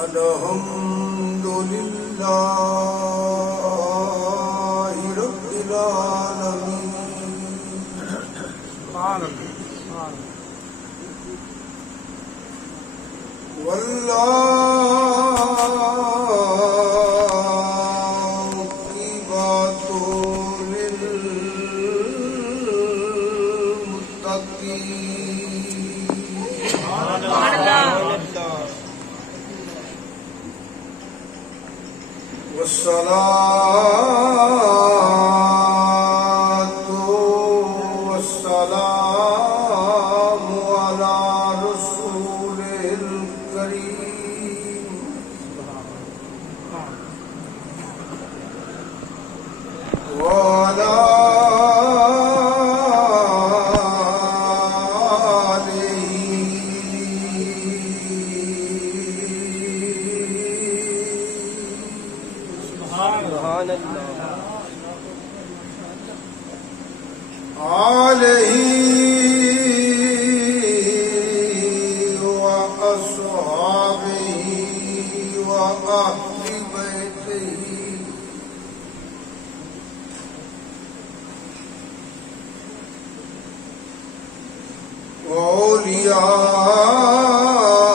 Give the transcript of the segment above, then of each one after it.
الحمد لله رب العالمين والعاقبة للمتقين والصلاة والسلام على رسوله الكريم وعلى آلہ وأصحابه وأهل بيته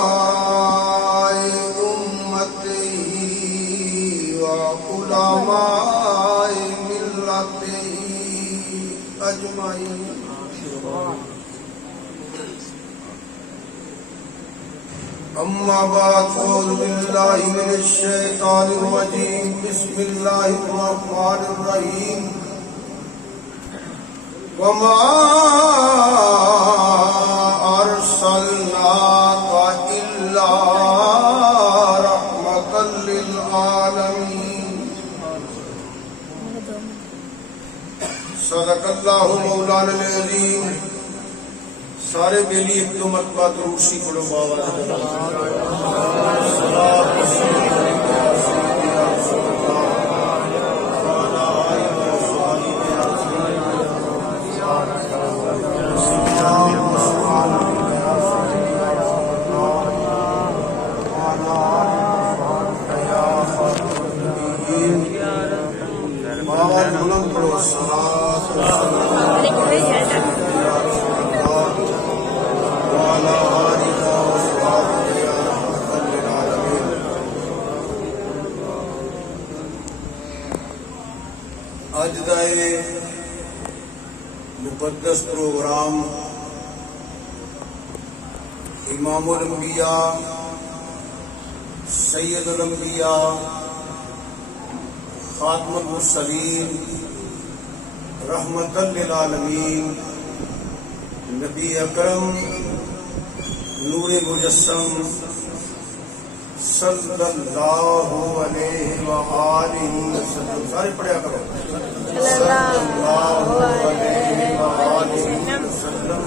وأولياء أمته وعلماء ملته أجمعين أما بعد فأعوذ بالله من الشيطان الرجيم بسم الله الرحمن الرحيم وما أرسلناك إلا رحمة للعالمين صدق اللہ مولانا العظیم. سارے بیلی ایک دو مرتبہ درود شریف پڑھو بابا. اج دا مقدس پروگرام امام الانبیاء سید الانبیاء خاتم المرسلین رحمت للعالمین نبی اکرم نور مجسم صلی اللہ علیہ وآلہ وسلم. سارے پڑھیا کرو. صلی اللہ علیہ وآلہ وسلم.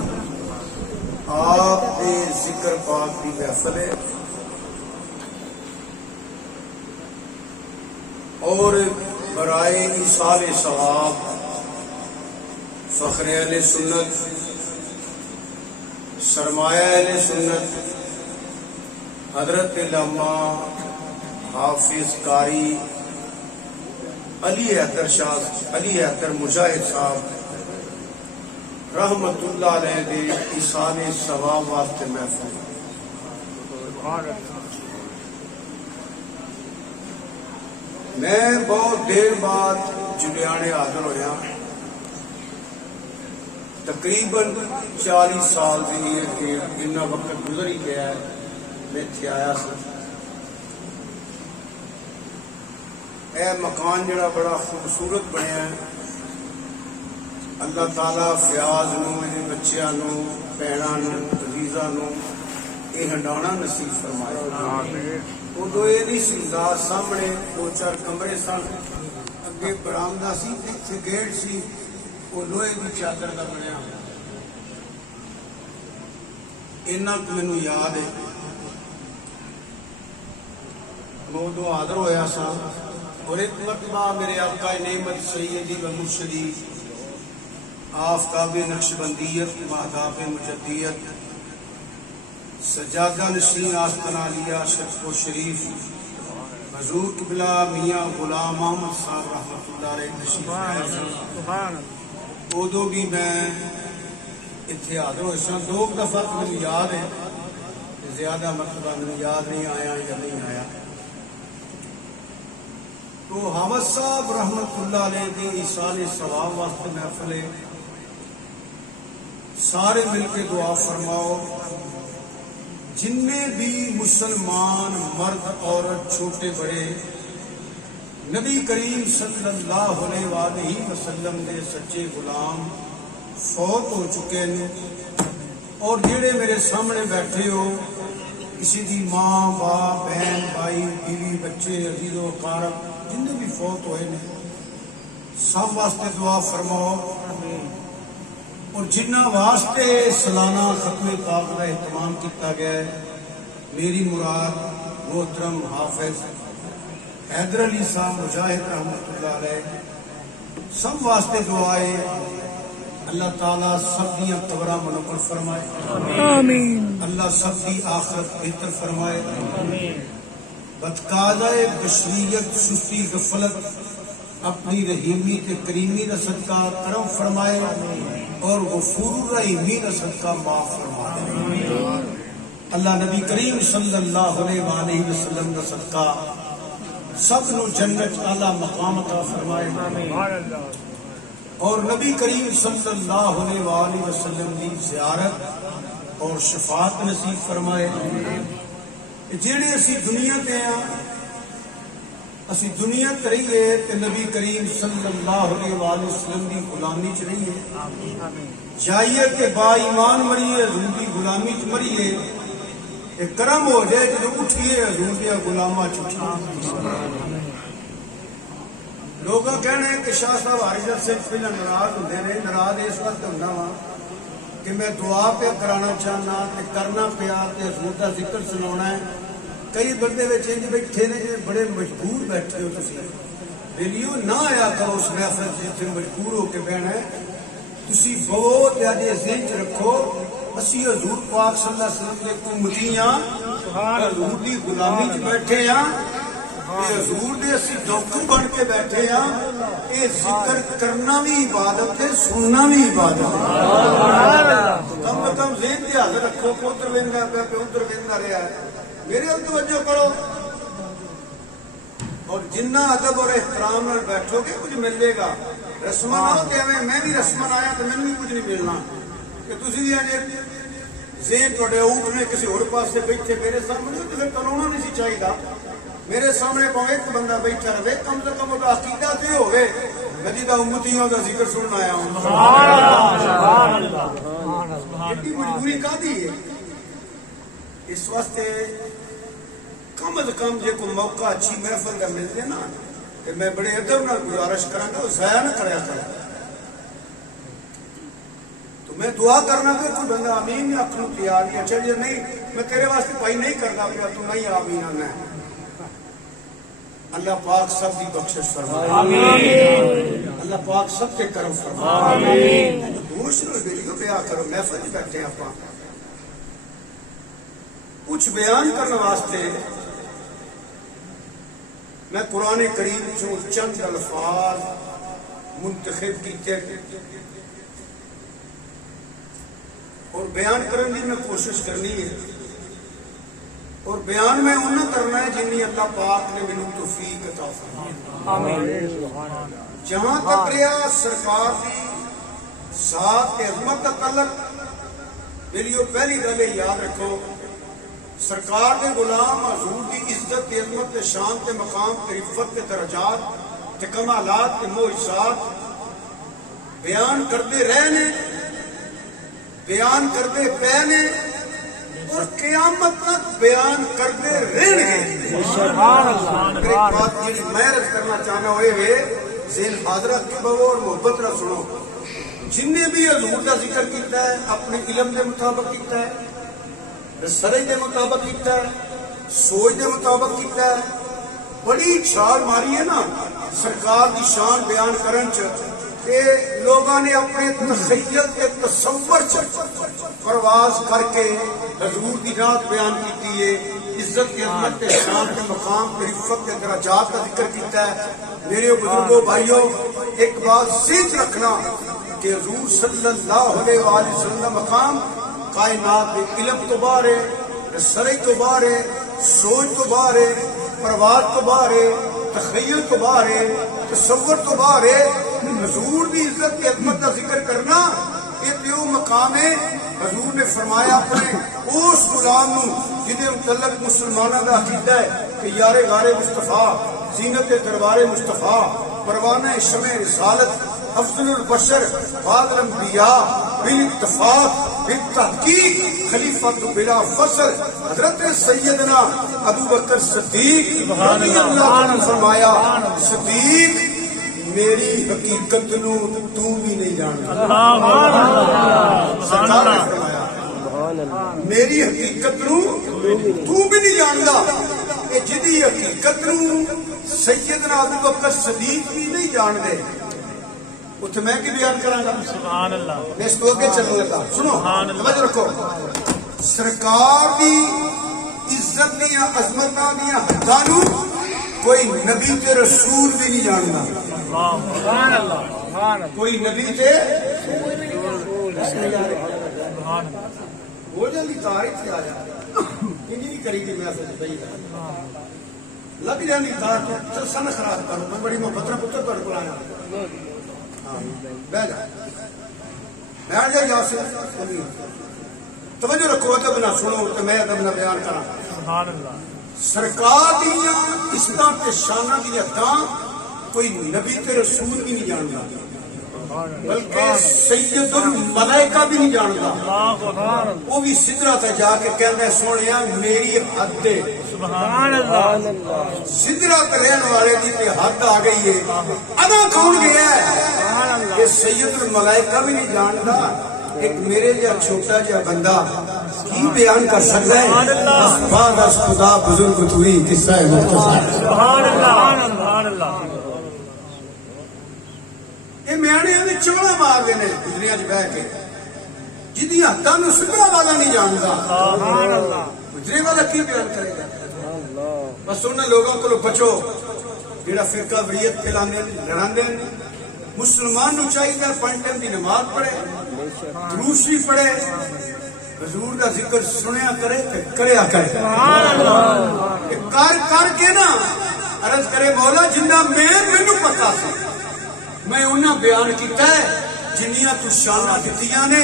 آپ کے ذکر پاک کی محفل ہے اور برائے ایصال ثواب فخر اہل سنت سرمایہ اہل سنت حضرت علامہ حافظ قاری علی حیدر شاہ علی حیدر مجاہد صاحب رحمت اللہ علیہ دے ایصال ثواب واسطے محفل. میں بہت دیر بعد جلیانے حاضر ہویا. تقریباً 40 سال کے اتنا وقت گزر ہی گیا ہے میں اتنے آیا سا. اے مکان جڑا بڑا خوبصورت بنیا ہے. اللہ تعالیٰ فیاض نو یہ بچیاں نو بہناں نو عزیزاں نو یہ ہنڈانا نصیب فرمائے. ادو یہ نہیں سنتا سامنے 2-4 کمرے سن اگے برآمدہ سی اتنے گیٹ سی وہ لوہے کی چادر کا بنیا. اینا مینو یاد ہے میں ادو حاضر ہویا سا اور ایک مرتبہ میرے آقا نعمت سیدی و مرشدی آفتاب نقشبندیت مہتاب مجدیت سجادہ نشین آستانہ علیہ شرف و شریف حضور قبلہ میاں غلام محمد صاحب رحمۃ اللہ علیہ تشریف لائے ادو بھی میں اتنے حاضر ہوئے سن. 2 دفعہ مجھے یاد ہے، زیادہ مرتبہ مجھے یاد نہیں آیا یا نہیں آیا. تو حامد صاحب رحمت اللہ علیہ کے ایصال ثواب واسطے محفل ہے، سارے مل کے دعا فرماؤ. جننے بھی مسلمان مرد عورت چھوٹے بڑے نبی کریم صلی اللہ علیہ وآلہ وسلم دے سچے غلام فوت ہو چکے ہیں، اور جڑے میرے سامنے بیٹھے ہو کسی دی ماں باپ بہن بھائی بیوی بچے عزیز و اقارب جنہیں بھی فوت ہوئے نے سب واسطے دعا فرماؤ. اور جنہ واسطے سالانہ ختم پاک کا اہتمام کیا گیا ہے، میری مراد محترم حافظ حیدر علی صاحب مجاہد رحمۃ اللہ علیہ، سب واسطے دعائے. اللہ تعالیٰ سب دیا قبراں منور فرمائے، آمین. اللہ سب کی آخرت بہتر فرمائے، آمین. بدقاضہ بشریت سستی غفلت اپنی رحیمی تے کریمی کا صدقہ کرم فرمائے، اور غفور الرحیمی کا صدقہ معاف فرمائے. اللہ نبی کریم صلی اللہ علیہ وآلہ وسلم کا صدقہ سب نو جنت اعلیٰ مقام عطا فرمائے، اور نبی کریم صلی اللہ علیہ وآلہ وسلم کی زیارت اور شفاعت نصیب فرمائے. جیڑے اسی دنیا تے ہیں، اسی دنیا تے رہیے تے نبی کریم صلی اللہ علیہ وآلہ وسلم کی غلامی چ رہیے، جائیے کہ با ایمان مریے حضور کی غلامی چ مریے. ایک کرم ہو جائے جب اٹھیے حضور کے غلامہ چ. لوگ کہنا ہے کہ شاہ صاحب حاجت سے پہلے ناراض ہوتے ہیں. ناراض اس وقت ہونا وا کہ میں دعا پہ کرانا چاہنا تے کرنا پیا تے حضور کا ذکر سنا ہے. کئی بندے انج بیٹھے نے جی بڑے مجبور بیٹھے ہو تسی ویلیو نہ آیا کرو اس محفل جتنے مجبور ہو کے بہنا ہے. تسی بہت زیادہ ذہن چ رکھو اسی حضور پاک صلی اللہ علیہ وسلم کے امتی ہاں، حضور کی غلامی چ بیٹھے ہاں، حضور دے اسی نوکر بن کے بیٹھے ہاں. یہ ذکر کرنا بھی عبادت ہے، سننا بھی عبادت ہے. کم از کم ذہن کی حاضر رکھو کہ ادھر وہدا پیا پہ ادھر وہدا رہا ہے. میرے ال توجہ کرو، اور جنہ ادب اور احترام نال بیٹھو گے کچھ ملے گا. رسم نہ ہو کہ میں بھی رسم آیا تو مینوں بھی کچھ نہیں ملنا. کہ تسی بھی ذہن تھوڑے اٹھنے کسی اور پاس سے بیٹھے میرے سامنے تو پھر کرونا نہیں سی چاہیے. میرے سامنے پاؤں ایک بندہ بیٹھا رہے، کم سے کم وہ عقیدہ تو ہوئے میں دا امتیوں کا ذکر سننا آیا ہوں. ایڈی مجبوری کہدی ہے؟ اس واسطے کم از کم جے کو موقع اچھی محفل کا ملتے نا کہ میں بڑے ادب نال گزارش کراں گا ضائع نہ کریا کریں. تو میں دعا کرنا کہ کوئی بندہ آمین یا اکھنوں تیار نہیں. اچھا جی نہیں میں تیرے واسطے پائی نہیں کرنا پیا تو نہیں آمین آنا ہے. اللہ پاک سب کی بخشش فرمائے، آمین. اللہ پاک سب کے کرم فرمائے، آمین. دوسرے ویڈیو بیان کرو محفل بیٹھے آپ کچھ بیان کرنے واسطے میں قرآن کریم چوں چند الفاظ منتخب کیتے اور بیان کرنے کی میں کوشش کرنی ہے. اور بیان میں انہوں کرنا ہے جنہی اللہ پاک نے مینوں توفیق عطا فرمائی. جہاں تک رہا سرکار کی ذات عظمت کا تعلق، میری پہلی گل یاد رکھو، سرکار کے غلام حضور کی عزت تے عظمت تے شان تے مقام تے رفت تے درجات تے کمالات تے معجزات بیان کرتے رہنے، بیان کرتے پے نے، اور قیامت تک بیان کرتے رہن گے. اگر ایک بات جی میں عرض کرنا چاہنا ہوئے ذہن حاضرت کے بغور محبت نہ سنو. جن نے بھی حضور کا ذکر کیتا ہے اپنے علم کے مطابق کیتا ہے، سرے کے مطابق کیتا ہے، سوچ کے مطابق کیتا ہے. بڑی چھال ماری ہے نا سرکار کی شان بیان کرن چ کہ لوگوں نے اپنے تخیل کے تصور پرواز کر کے حضور دی رات بیان کی ہے، عزت کے عظمت کے شان کے مقام کے رفت کے درجات کا ذکر کیتا ہے۔ میرے بزرگوں بھائیوں، ایک بات سیکھ رکھنا کہ حضور صلی اللہ علیہ وآلہ وسلم کا مقام کائنات کے علم تو باہر ہے، سرے تو باہر ہے، سوچ تو باہر ہے، پرواز تو باہر ہے، تخیل تو باہر ہے، تصور تو باہر ہے۔ حضور دی عزت کی عظمت کا ذکر کرنا یہ پیو مقام ہے۔ حضور نے فرمایا اپنے اس غلام نو جنہیں متعلق مسلمانوں کا عقیدہ ہے کہ یار غار مصطفیٰ، زینت دربار مصطفیٰ، پروانہ شمع رسالت، افضل البشر، فاضل الانبیاء، بالاتفاق بالتحقیق، خلیفۃ بلا فصل، حضرت سیدنا ابو بکر صدیق رضی اللہ عنہ فرمایا، صدیق میری حقیقت نو تو بھی نہیں جانتا۔ سرکار نے فرمایا میری حقیقت نو تو بھی نہیں جانتا، کہ جدی حقیقت نو سیدنا ابو بکر صدیق بھی نہیں جانتے اتنے میں کی بیان کراں گا؟ سبحان اللہ۔ میں اس کو آگے چلوں گا، سنو توجہ رکھو۔ سرکار دی عزت دیا عظمتاں دیا حداں نو کوئی نبی تے رسول بھی نہیں جانتا۔ سبحان اللہ۔ کوئی نبی تے ہو جاندی تاریخ سے آ جا نہیں کری گی، میں لگ جاندی تار سن خراب کرو، میں بڑی محبت پتر تہاڈے کول آیا، بیٹھ جا یاسر، توجہ رکھو ادب نہ سنو تو میں ادب نہ بیان کراں۔ سبحان اللہ۔ سرکار دیا عزتاں تے شاناں دی حداں کوئی نبی تے رسول بھی نہیں جانتا، بلکہ سید الملائکہ بھی نہیں جانتا۔ وہ بھی سدرہ تے جا کے کہندا ہے سونیا میری حد ہے۔ سبحان اللہ۔ سدرہ تے رہن والے دی تے حد آ گئی ہے، ادا کون گیا ہے کہ سید الملائکہ بھی نہیں جانتا۔ ایک میرے جا چھوٹا جا بندہ کی بیان کر سکتا ہے؟ بعد از خدا بزرگ توئی قصہ ہے مختصر۔ سبحان اللہ۔ سبحان اللہ۔ یہ میانے نے چوڑا مار دینے گزریاں چ بہ کے، جدی حداں نو سدرا والا نہیں جانتا، گزرے والا کی بیان کرے گا؟ بس انہاں لوگوں کو بچو جڑا فرقہ وریت پھیلاندے لڑاندے۔ مسلمان نو چاہیے 5 ٹائم دی نماز پڑھے، دروس بھی پڑھے، حضور کا ذکر سنیا کرے تے کریا کرے، کر کے نا عرض کرے مولا جنہ مینوں پتا سی میں انہاں بیان کیتا ہے جنیاں تو شانہ دتیاں نے،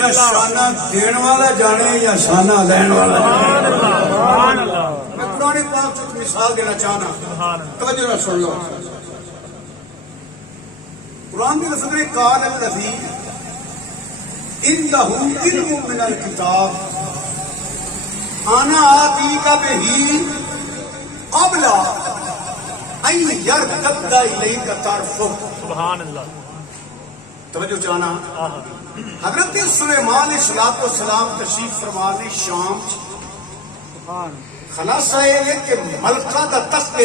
یا شانہ دین والا جانے یا شانہ لین والا جانے۔ میں قرآن پاک سے مثال دینا چاہنا، توجہ نہ سن لو۔ قرآن کے لفظ قال الذی عنده علم من الکتاب انا آتیک بہ قبل ان یرتد الیک طرفک۔ سبحان اللہ۔ توجہ چاہنا، حضرت سلیمان علیہ السلام تشریف فرما نے شام، خلاصہ یہ کہ ملکہ دا تخت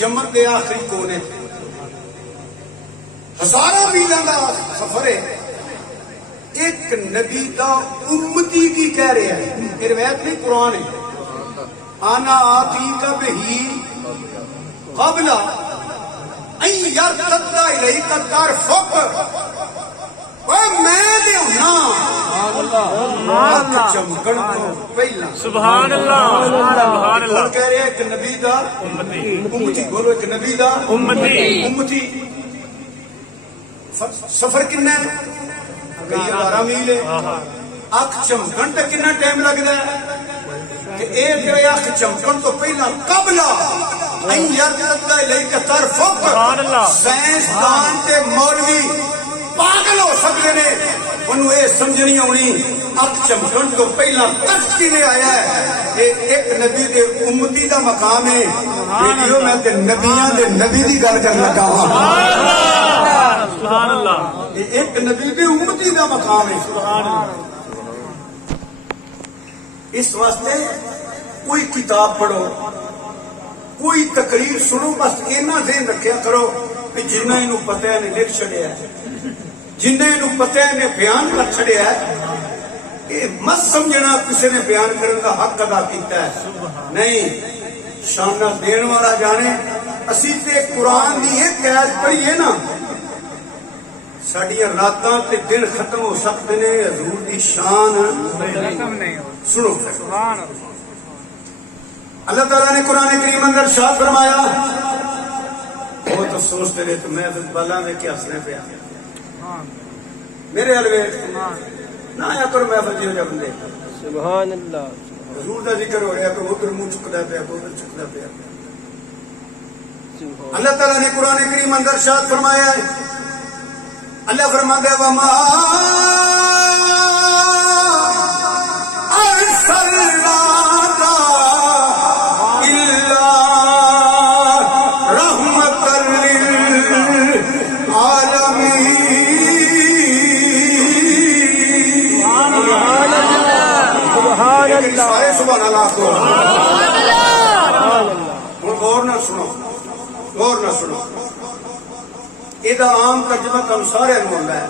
یمن دے آخری کونے، ہزاروں میلاں دا سفر ہے، ایک نبی دا امتی کی کہہ رہے ہیں، یہ روایت نہیں قرآن ہے، انا آتیک بہ قبل ان یرتد الیک طرفک، میں دے ہونا چمکن تو پہلا۔ سبحان اللہ۔ سبحان اللہ۔ کہہ رہے ہیں ایک نبی دا امتی، بولو ایک نبی دا امتی۔ سفر کنا ہے؟ 11 میل ہے۔ اکھ چمکن تے کنا ٹائم لگتا ہے؟ کہ ایک اکھ چمکن تو پہلا قبل ان یرتد الیک طرفک، سائنسدان تے مولوی پاگل ہو سکتے نے، انہوں یہ سمجھ نہیں آنی اکھ چمکن تو پہلا تخت کی آیا ہے۔ یہ ایک نبی دے امتی دا مقام ہے۔ میں تے نبیاں دے نبی دی گل کر لگا ہوں، سبحان اللہ۔ یہ ایک نبی دے امتی دا مقام ہے، سبحان اللہ۔ اس واسطے کوئی کتاب پڑھو، کوئی تقریر سنو، بس اینا ذہن رکھیا کرو کہ جنہ انہوں پتہ ہے نے لکھ چھڑیا ہے، جنہیں انہوں پتہ ہے نے بیان کر چھڑیا ہے، مت سمجھنا کسی نے بیان کرنے کا حق ادا کیتا ہے، نہیں، شانہ دین والا جانے۔ اسی تے قرآن دی ایک آیت پڑھیے نا، ساڈیاں راتاں تے دن ختم ہو سکتے نے، حضور دی شان سنو۔ اللہ تعالیٰ نے قرآن کریم اندر ارشاد فرمایا، بہت افسوس کرے تو میں بالا میں کیا ہنسنے پہ میرے الوے نہ آیا کرو محفل جی ہو جا بندے، سبحان اللہ، حضور دا ذکر ہو رہا کہ ادھر منہ چکتا پیا، ادھر چکتا پیا۔ اللہ تعالیٰ نے قرآن کریم اندر ارشاد فرمایا ہے، اللہ فرماتا ہے وما ارسلناک الا رحمۃ للعالمین۔ سبحان اللہ، سارے سبحان اللہ کو غور نہ سنو، غور نہ سنو۔ یہ عام ترجمہ تم سارے ہوتا ہے،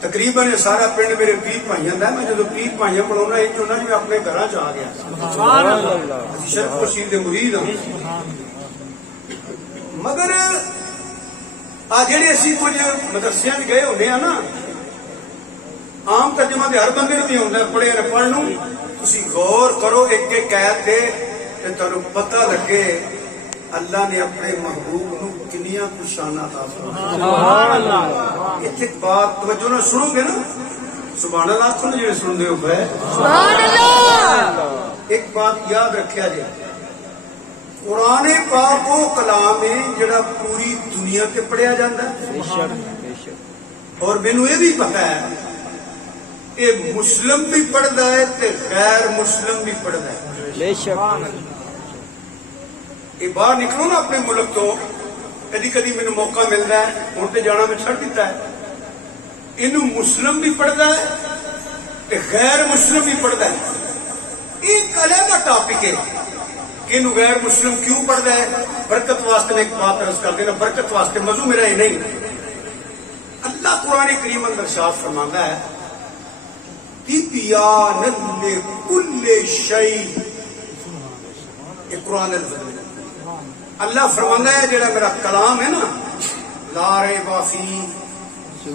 تقریباً یہ سارا پنڈ میرے پیر بھائیوں کا ہے۔ میں جب پیر بھائیاں بنا انہوں نے اپنے گھر چ آ گیا، شرف بشیر کے مرید ہوں، مگر آ جڑے اسی کچھ مدرسے گئے ہونے ہیں نا، عام ترجمہ دے ہر بندے نہیں ہوتا، پڑھے نہ پڑھ لوں، تسی غور کرو ایک ایک آیت تے تے تانوں پتہ لگے اللہ نے اپنے محبوب نو کنیاں کچھ شانہ عطا فرمائے۔ سبحان اللہ۔ ایک بات توجہ نہ سنو گے نا، سبحان اللہ سن جی سن دے ہو گئے، سبحان اللہ۔ ایک بات یاد رکھیا جائے، قرآن پاک وہ کلام ہے جڑا پوری دنیا تے پڑھیا جاتا ہے، اور مینوں یہ بھی پتہ ہے یہ مسلم بھی پڑھتا ہے تے غیر مسلم بھی پڑھتا ہے۔ بے شک، یہ باہر نکلو نا اپنے ملک تو، کدی کدی مینوں موقع ملتا ہے، ہوں تو جانا میں چھڑ دیتا ہے، یہ مسلم بھی پڑھتا ہے تے غیر مسلم بھی پڑھتا ہے۔ ایک علیحدہ ٹاپک ہے کہ انہوں غیر مسلم کیوں پڑھتا ہے۔ برکت واسطے میں ایک بات عرض کر دینا، برکت واسطے، موضوع میرا یہ نہیں۔ اللہ قرآن کریم اندر ارشاد فرماتا ہے تبیانا لکل شیء، یہ قرآن اللہ فرماتا ہے جڑا میرا کلام ہے نا، لا ریب فیہ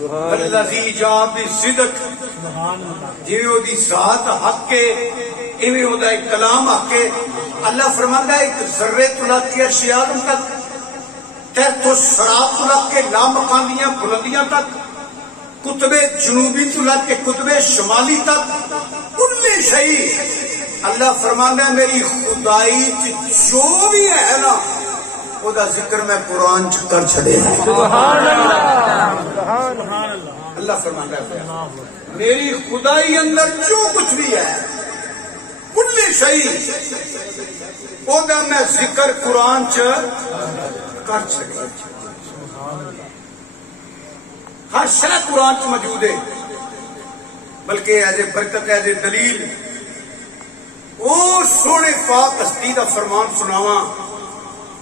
والذی جاء بالصدق، جی وہ دی ذات حق ہے ایویں وہ دا ایک کلام حق ہے۔ اللہ فرماتا ہے ایک ذرے تو لگ کے اشیاء تک، تحت الصراط تو لگ کے لامکاندیاں بلندیاں تک، قطب جنوبی تو لگ کے قطب شمالی تک، کل شیء اللہ فرماتا ہے میری خدائی جو بھی ہے نا وہ دا ذکر میں قرآن چ کر چھڑے۔ سبحان اللہ، سبحان اللہ۔ اللہ فرماتا ہے میری خدائی اندر جو کچھ بھی ہے کل شیء وہ دا میں ذکر قرآن چ کر چھڑے۔ ہر شے قرآن چ موجود ہے، بلکہ ایز اے برکت، ایز اے دلیل او سونے پاک ہستی دا فرمان سناواں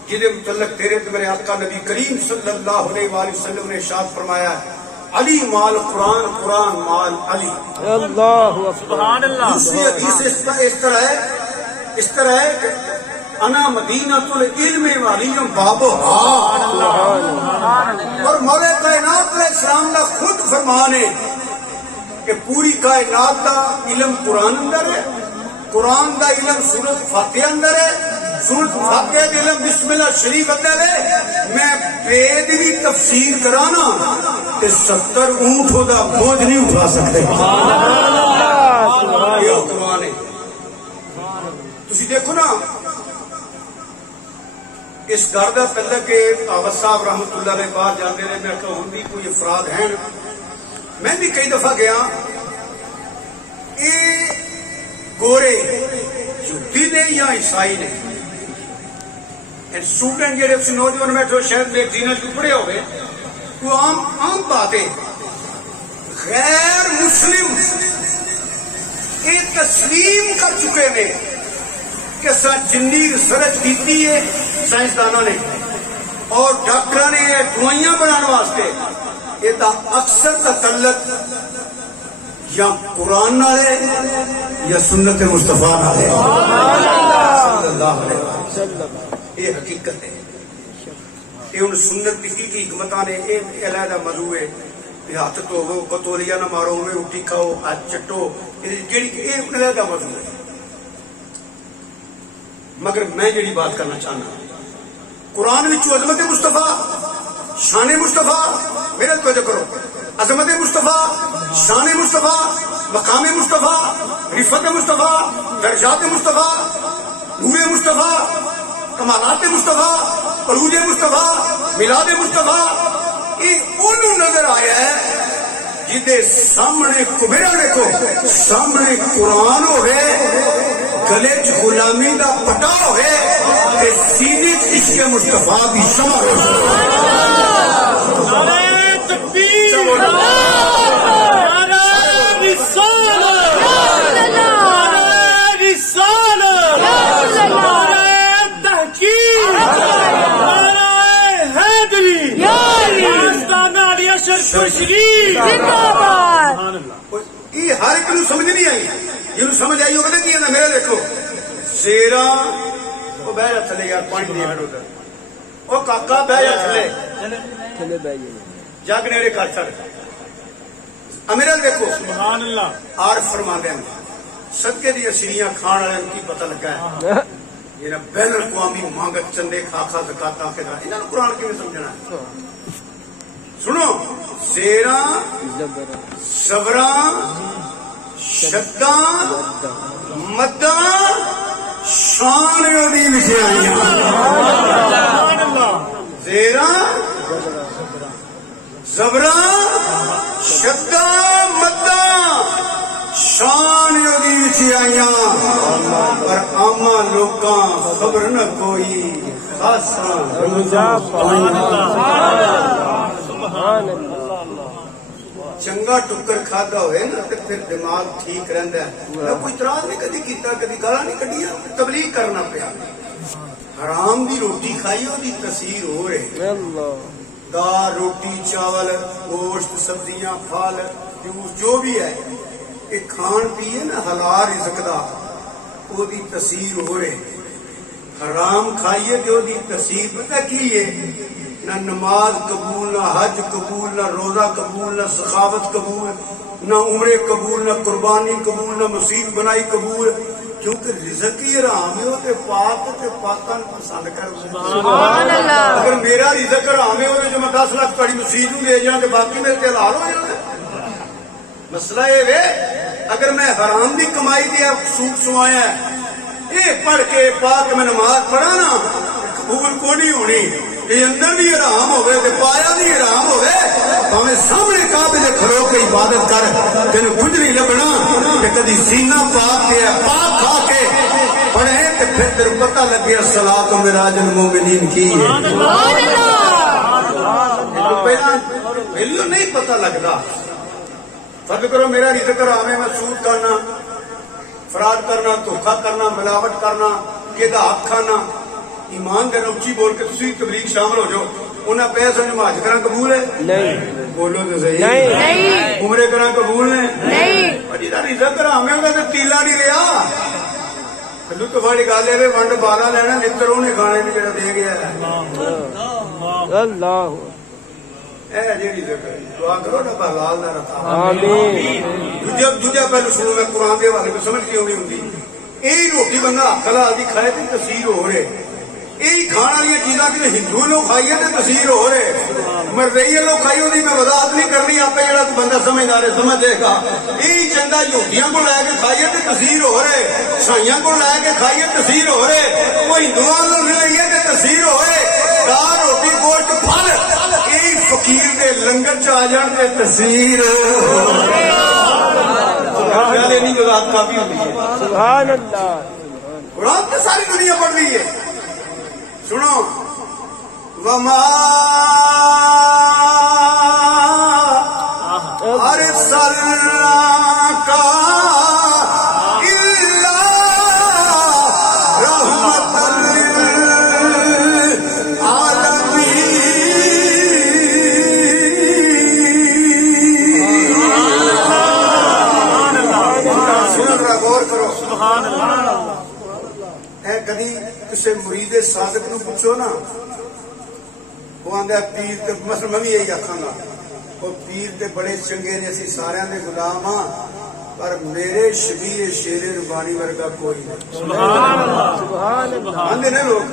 جہدے متعلق تیرے تے میرے آقا نبی کریم صلی اللہ علیہ وآلہ وسلم نے ارشاد فرمایا علی مال قرآن، قرآن مال علی۔ اللہ سبحان اللہ۔ دوسری حدیث اس طرح ہے کہ انا مدینۃ العلم والیوں بابھا، اور مولا کائنات علیہ السلام کا خود فرمان ہے کہ پوری کائنات کا علم قرآن اندر ہے، قرآن کا علم سورۃ فاتحہ اندر ہے، سورۃ فاتحہ کا علم بسم اللہ شریف اندر ہے۔ میں بید بھی تفسیر کرانا کہ 70 اونٹ ہوتا بوجھ نہیں اٹھا سکتے۔ یہ قرآن ہے۔ تسی دیکھو نا اس گھر کا تعلق آغاز صاحب رحمت اللہ علیہ باہر جانے رہے، میں کہ ہوں بھی کوئی افراد ہیں، میں بھی کئی دفعہ گیا، یہ گورے یہودی نے یا عیسائی نے، اسٹوڈنٹ جہاں اسی نوجوان بیٹھے شاید میگزین جو پڑھے ہوئے، وہ عام بات ہے، غیر مسلم یہ تسلیم کر چکے ہیں کہ جنی ریسرچ کی ہے سائنسدانوں نے اور ڈاکٹر نے دوائیاں بنانے واسطے، یہ اکثر کا تعلق یا قرآن والے یا سنت مصطفیٰ والے صلی اللہ علیہ وسلم. یہ حقیقت ہے. یہ ہوں سنت کی حکمت نے یہ علیحدہ موضوع ہے. ہاتھ دھوو کتولیا نہ مارو میں روٹی کھاؤ ہاتھ چٹو یہ علیحدہ موضوع ہے. مگر میں جڑی بات کرنا چاہنا قرآن عظمت مصطفیٰ شان مصطفیٰ میرے توجہ کرو عظمت مصطفیٰ شان مصطفیٰ مقام مصطفیٰ رفت مصطفیٰ درجات مصطفیٰ نور مصطفیٰ کمالات مصطفیٰ عروج مصطفیٰ میلاد مصطفیٰ یہ انہوں نظر آیا ہے جہدے سامنے میرا دیکھو سامنے قرآن ہوئے گلے چ غلامی دا پٹا ہوئے تے سینے چ عشق مصطفیٰ دی شمع یہ ہر ایک سمجھ نہیں آئی. جنہوں سمجھ آئی وہ پتہ کی ہے میرا دیکھو شیرا وہ بہ جا تھلے یار پانی نہیں ہٹ ادھر وہ کاکا بہ جا تھلے جگ نیڑے کر چڑھ میرا دیکھو سبحان اللہ عارف فرماندے ہیں صدقے دی اسریاں کھان والے کی پتہ لگا ہے یہ بین الاقوامی مانگت چندے کھا زکاتاں کے دا انہاں نوں قرآن کیویں سمجھنا ہے. سنو زیرا صبراں شداں مداں شان دی وچھائیاں زیرا زبراں شداں مداں شان دی وچھائیاں پر عامہ لوکاں خبر نہ کوئی خاصاں چنگا ٹکر کھادا ہوئے نا تے پھر دماغ ٹھیک رہندا ہے. کوئی اعتراض نہیں کدی کیتا کدی گالاں نہیں کڈیاں تبلیغ کرنا پیا. حرام دی روٹی کھائی دی تاثیر ہو رہے دال روٹی چاول گوشت سبزیاں پھل جوس جو بھی ہے یہ کھان پیے نا حلال رزق دا او دی تاثیر ہو رہے. حرام کھائیے تے او دی تاثیر پتہ کی ہے نہ نماز قبول نہ حج قبول نہ روزہ قبول نہ سخاوت قبول نہ عمرے قبول نہ قربانی قبول نہ مسیح بنائی قبول کیونکہ رزق ہی حرام ہے تے پاک تے پاکاں پسند کر سبحان اللہ. اگر میرا رزق حرام ہے جو میں 10 لاکھ تاری مسیح نوں دے جاں تے باقی میرے تے حلال ہو جانا. مسئلہ یہ وے اگر میں حرام دی کمائی دیا سوٹ سوایا یہ پڑھ کے پاک میں نماز پڑھا نا قبول کو نہیں ہونی. یہ اندر بھی حرام ہوئے تے پایا بھی حرام ہوئے ہمیں سامنے کعبے دے کھڑو کے عبادت کر تین کچھ نہیں لبنا کہ کدی سینہ پاک کے پاک کھا کے پڑھے تے پھر تیرے پتہ لگے الصلاۃ معراج المومنین کی ہے. پہلو نہیں پتہ لگتا. فرض کرو میرا رزق حرام ہے میں سود کرنا فراد کرنا دھوکہ کرنا ملاوٹ کرنا کہدا حق کھانا ایمان دے اچھی بول کے تسی تبلیغ شامل ہو جاؤ انہاں پیسے نماز کرنا قبول ہے نہیں بولو تو صحیح نہیں عمرے کرنا قبول ہے نہیں اور جہاں رزق حرام ہے تے تیلا نہیں رہا. کدو تو بڑی گل ہے ونڈ 12 لینا نتر انہیں کھانے نے جڑا دے گیا ہے اللہ دعا کرو نا حلال نہ رکھا. دوجا پہلو سنو میں قرآن کے حوالے کو سمجھ کیوں نہیں ہوتی. یہی روٹی بندہ حلال دی کھائے تے تاثیر ہو رہے یہی کھانا والی چیزاں کہ ہندو لوگ کھائیے تے تاثیر ہو رہے مردئی لوگ کھائی ہوتی میں وضاحت نہیں کرنی آپ جڑا بندہ سمجھدار ہے سمجھ دے گا. یہی چندہ یہودیاں کو لے کے کھائیے تے تاثیر ہو رہے عیسائیاں کو لے کے کھائیے تاثیر ہو رہے وہ ہندوؤں کو لائیے تے تاثیر ہو رہے دال روٹی گوشت پھل یہی فقیر دے لنگر چ آ جان تے تاثیر کافی ہوتی ہے. سبحان اللہ. قرآن تو ساری دنیا پڑھ رہی ہے. سنو وما ارسلناک الا رحمۃ للعالمین. کدی کسی مرید صادق نو پوچھو نا، وہ آندا پیر تے مثلا میں بھی یہی آکھاں گا، وہ پیر تے بڑے چنگے نے، اسی سارے دے غلام ہاں، پر میرے شبیہ شیر ربانی ورگا کوئی نہیں. سبحان اللہ سبحان اللہ. آندے نے لوگ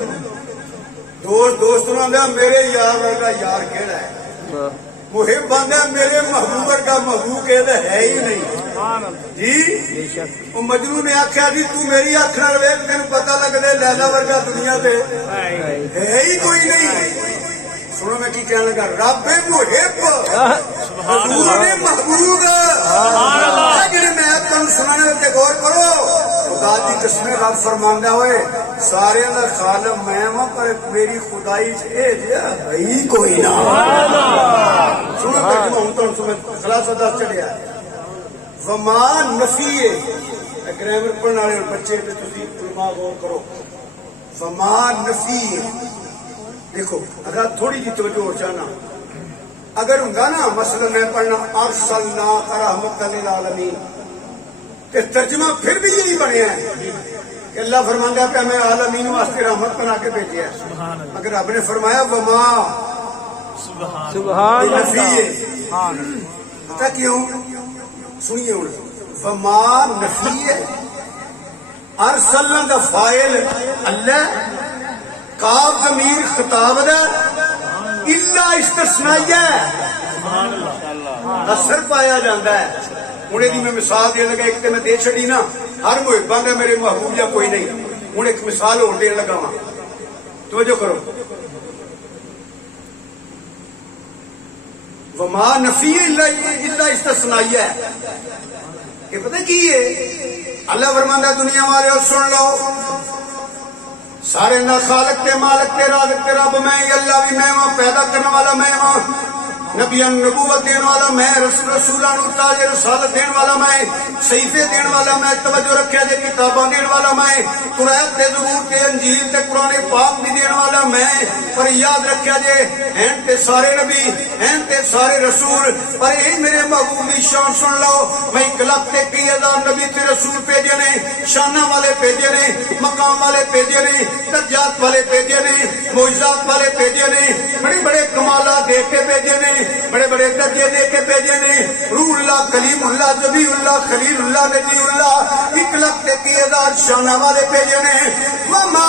دوست نو آندا میرے یار ورگا یار کیڑا ہے، محب آندا میرے محبوب ورگا محبوب کہدا ہے ہی نہیں. جی وہ مجنوں نے آخیا جی تو میری اکھ نال ویکھ تینوں پتہ لگدا لیلا ورگا دنیا تے ہے ہی کوئی نہیں. سنو میں کی کہنے لگا، رب محب حضور نے محبوب جڑے میں تم سنانے تے غور کرو. خدا دی قسم رب فرماندا ہوئے سارے دا خالق میں ہاں، پر میری خدائی اے جا ہی کوئی نہ. سنو ترجمہ ہوں تو تمہیں خلاصہ دس چڑیا. وما نفی ہے، گرامر پڑھنے والے بچے تے تسی علماء غور کرو. وما نفی دیکھو، اگر تھوڑی جی توجہ ہو چاہنا، اگر ہوں نا مثلا میں پڑھنا ارسلناک رحمۃ للعالمین، کہ ترجمہ پھر بھی یہی بنیا ہے کہ اللہ فرماندا کہ میں عالمین واسطے رحمت بنا کے بھیجا ہے. اگر آپ نے فرمایا وما سبحان اللہ، پتہ کیوں؟ سنیے ہوں، وما نفی ہے، ارسلنا دا فاعل اللہ، کاف ضمیر خطاب دا، الا استثنائیہ اثر پایا جاتا ہے. ہوں یہ میں مثال دین لگا، ایک تو میں دے چڑی نا ہر محباں دا میرے محبوب یا کوئی نہیں. ہوں ایک مثال اور دین لگا وا، توجہ کرو. وما نفی الا استثنائیہ، یہ پتہ کی ہے؟ اللہ فرماندا دنیا والے سن لو، سارے نہ خالق تے مالک تے رازق تے رب میں، اللہ بھی میں ہوں، پیدا کرنے والا میں ہوں، نبیاں نبوت دین والا میں، رسولاں نو تاج رسالت دین والا میں، صحیفے دین والا میں، توجہ رکھیا جے کتاباں دین والا میں، قرآن تے زبور تے انجیل تے قرآن پاک بھی دین والا میں. پر یاد رکھیا جے ہیں تے سارے نبی، ہیں تے سارے رسول، پر اے میرے محبوب دی شان سن لو، میں 1,30,000 نبی تے رسول بھیجے نے، شاناں والے بھیجے نے، مقام والے بھیجے نے، درجات والے بھیجے نے، معجزات والے بھیجے نے، بڑے بڑے کمالات دے کے بھیجے نے، بڑے بڑے درجے دے کے بھیجے نے. روح اللہ، کلیم اللہ، جبی اللہ، خلیل اللہ، نبی اللہ، 1,30,000 شانہ والے بھیجے نے. وما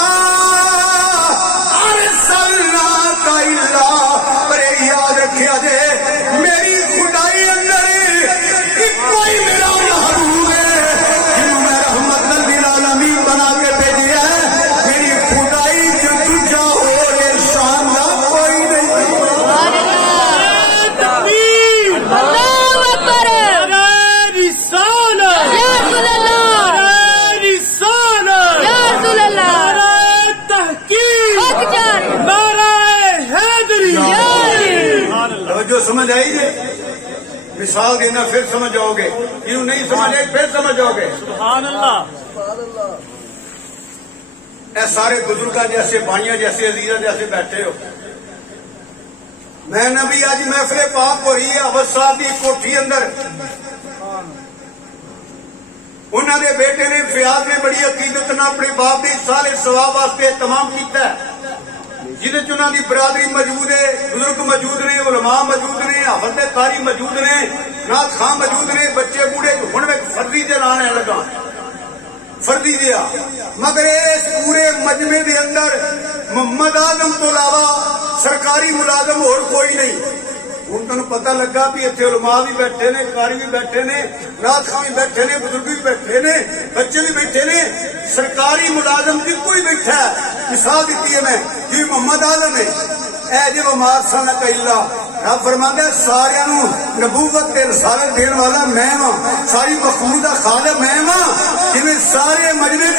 ارسلناک الا، پر یاد رکھیا جے میری خدائی اندر کوئی میرا محبوب ہے جنہوں میں رحمت للعالمین بنا کے بھیجیا ہے. میری خدائی جا ہو یہ شان نہ کوئی نہیں. جو سمجھ آئی جی مثال دینا پھر سمجھ آؤ گے، کیوں نہیں سمجھ آئی پھر سمجھ آؤ گے. سبحان اللہ. اے سارے بزرگاں جیسے بھائیاں جیسے عزیزاں جیسے بیٹھے ہو، میں نبی آج محفل پاک ہو رہی ہے عبد صاحب دی کوٹھی اندر، انہوں نے بیٹے نے فیاض نے بڑی عقیدت نہ اپنے باپ کے سالے ثواب واسطے تمام کیتا ہے، جہاں چنہ دی برادری موجود ہے، بزرگ موجود نے، علماء موجود نے، حافظ قاری موجود نے، نعت خواں موجود نے، بچے بوڑھے. ہن میں فردی دے لانے لگا، فردی دیا، مگر اس پورے مجمع دے اندر محمد اعظم تو علاوہ سرکاری ملازم اور کوئی نہیں. ہوں تمہیں پتہ لگا بھی اتنے علماء بھی بیٹھے نے، قاری بھی بیٹھے نے، نعت خواں بھی بیٹھے نے، بزرگ بھی بیٹھے نے، بچے بھی بیٹھے نے، سرکاری ملازم بھی کوئی بیٹھا ہے. مثال دیتی ہے میں کہ محمد اعظم ہے، اے جی وما ارسلناک الا، رب فرماندا ہے سارے نبوت تے رسالت دین والا میں ہاں، ساری مخلوق دا خالق میں ہاں. جویں سارے مجمع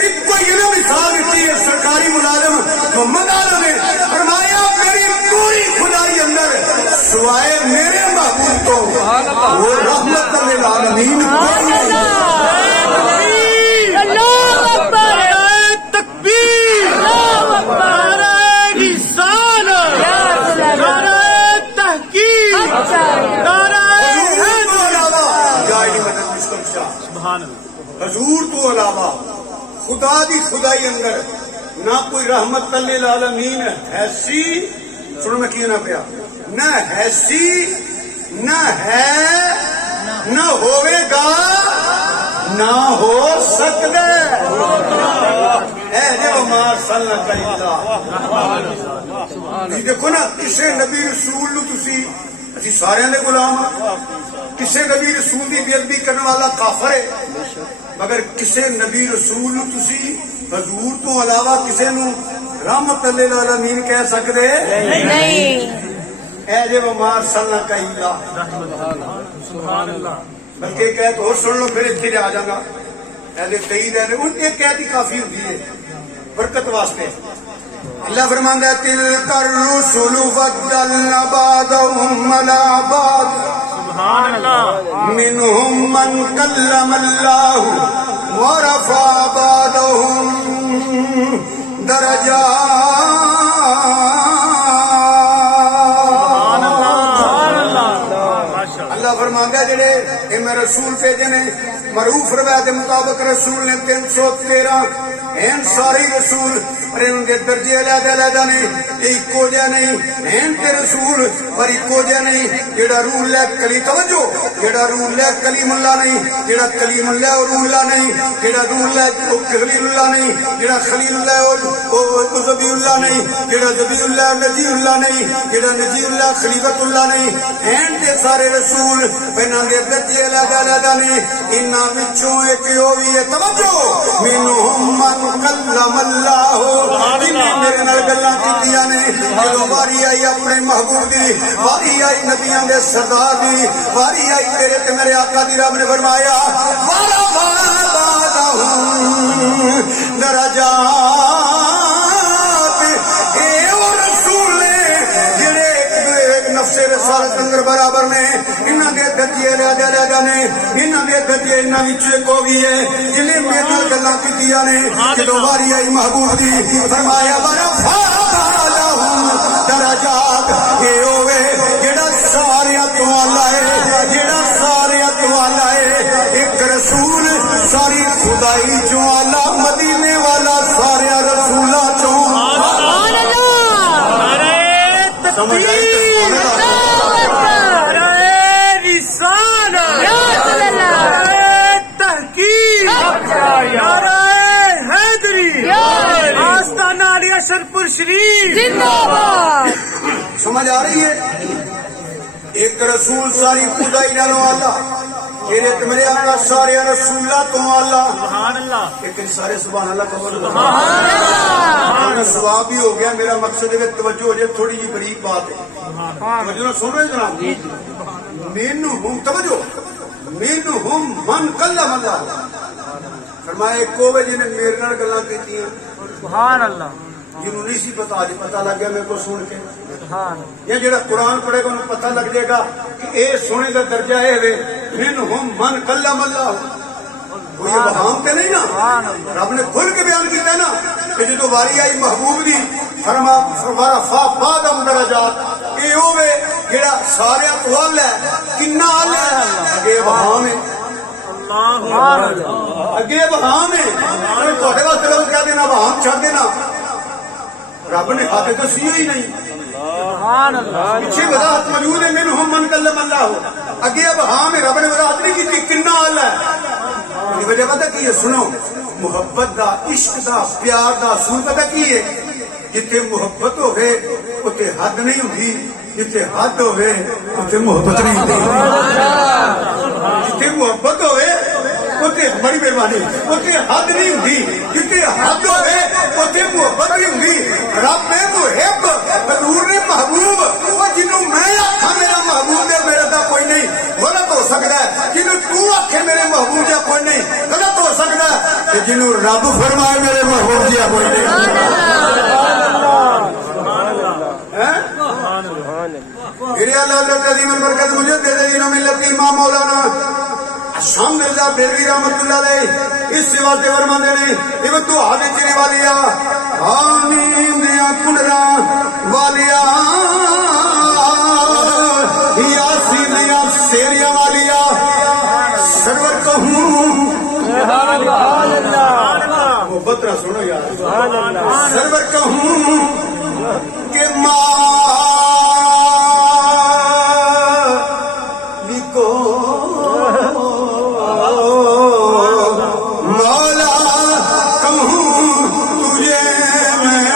ایک کوئی مثال دیتی ہے سرکاری ملازم محمد اعظم نے فرمایا میری پوری خدائی اندر سوائے میرے محبوب تو وہ رحمت للعالمین کوئی نہیں. اللہ اکبر، تکبیر، اللہ اکبر، رسالت، نعرہ تحقیق، نعرہ سبحان اللہ. حضور تو علاوہ خدا دی خدائی اندر نہ کوئی رحمت للعالمین ایسی سنو میں کیا نہ پیا نہ ایسی نہ ہے نہ ہوئے گا نہ ہو سکتا اے جو ما صلی اللہ دیکھو نا کسے نبی رسول نو تسی اسی سارے دے غلام کسے نبی رسول دی بے ادبی کرنے والا کافر ہے مگر کسے نبی رسول نو تسی حضور تو علاوہ کسے نو رحمت للعالمین کہہ سکتے نہیں اے جو ما صلی اللہ سبحان اللہ بلکہ ایک قید اور سن لو پھر اتنے آ جانا اہل تئید ہے ان ایک قید ہی کافی ہوتی ہے برکت واسطے اللہ فرماندا ہے تلک الرسل فضلنا بعضهم على بعض سبحان اللہ منهم من کلم اللہ ورفع بعضهم درجات اللہ فرماندا ہے جڑے اے میں رسول بھیجے نے معروف روایت کے مطابق رسول نے 313 این ساری رسول پر ان کے درجے علیحدہ نہیں ایکو جہا نہیں این تے رسول پر ایکو جہا نہیں جڑا روح اللہ کلی توجہ جڑا روح اللہ کلیم اللہ نہیں جڑا کلیم اللہ اور روح اللہ نہیں جڑا روح اللہ خلیل اللہ نہیں جڑا خلیل اللہ اور ذبیح اللہ نہیں جڑا ذبیح اللہ نجی اللہ نہیں جڑا نجی اللہ خلیفۃ اللہ نہیں این تے سارے رسول پہنا دے درجے علیحدہ نہیں انہاں وچوں ایک او وی ہے توجہ منہم من کلم اللہ میرے نال گلاں کیتیاں نے جدوں واری آئی اپنے محبوب دی واری آئی نبیاں دے سردار دی واری آئی تیرے تے میرے آقا دی رب نے فرمایا درجات اے او رسول نے جڑے ایک نفس رسالت اندر برابر نے انہاں دے درجے علیحدہ نے انہاں دے درجے انہاں وچوں ایک وی ہے جنہیں میرے نال گلاں کیتیاں نے جدوں واری آئی محبوب دی فرمایا ورفع لهم درجات اے ہوے جڑا سارے تو والا ہے جڑا سارے تو والا ہے ایک رسول ساری خدائی جو والا مدینے والا سارے رسولاں چوں سبحان اللہ نعرہ تکبیر سمجھ آ رہی ہے ایک رسول ساری خدائی نالوں والا تیرے تے میرے آقا سارے رسولاں تو والا سبحان اللہ ایک سارے سبحان اللہ قبول سبحان اللہ ثواب بھی ہو گیا میرا مقصد ہے توجہ ہو جائے تھوڑی جی بریک بات ہے توجہ سن رہے جناب منہم توجہ منہم من کلم اللہ فرمایا ایک ہوے جنہیں میرے نال گلاں کیتیاں سبحان اللہ جنہوں نہیں سی پتا آج پتا لگ گیا میرے کو سن کے یا جڑا قرآن پڑھے گا انہوں پتا لگ جائے گا کہ اے سونے کا درجہ ہے منہم من کلم اللہ کوئی وہام تے نہیں نا رب نے کھل کے بیان کیتا ہے نا کہ جدو واری آئی محبوب دی ورفع بعضهم درجات اے ہوے جڑا سارے اقوال ہے کنا ال ہے اگے وہام ہے اگے وہام ہے تھوڑے واسطے لوگ کہہ دینا وہام چھڈ دینا رب نے ہاتھ دسی ہی نہیں پیچھے وضاحت موجود ہے منہم من کلم اللہ اگے اب ہاں میں رب نے وضاحت نہیں کی کنا حال ہے وجہ پتہ کی ہے سنو محبت دا عشق دا پیار دا اصول پتہ کی ہے جتنے محبت ہوئے اتنے حد نہیں ہوتی جتنے حد ہوئے اتنے محبت نہیں ہوتی جتنے محبت ہوئے اتنے بڑی مہربانی اتنے حد نہیں ہوتی جتنے حد ہوئے اتنے محبت نہیں ہوتی رب نے محب حضور نے محبوب اور جنہوں میں آخا میرا محبوب ہے میرا دا کوئی نہیں غلط ہو سکتا ہے جنہوں تو آخے میرے محبوب جا کوئی نہیں غلط ہو سکتا ہے جنہوں رب فرمائے میرے محبوب جا کوئی نہیں میرے اللہ عظیم البرکت مجھے دے دے ملت امام مولانا شام اللہ بیروی رحمت اللہ علیہ اس سوا سے فرماندے نے یہ تو حاضر چنے والیا آمین دیا کنرا والیا یاسین دیا سیریا والیا سرور کہوں محبت نہ سنو یار سرور کہوں کہ مالکو مولا کہوں تجھے میں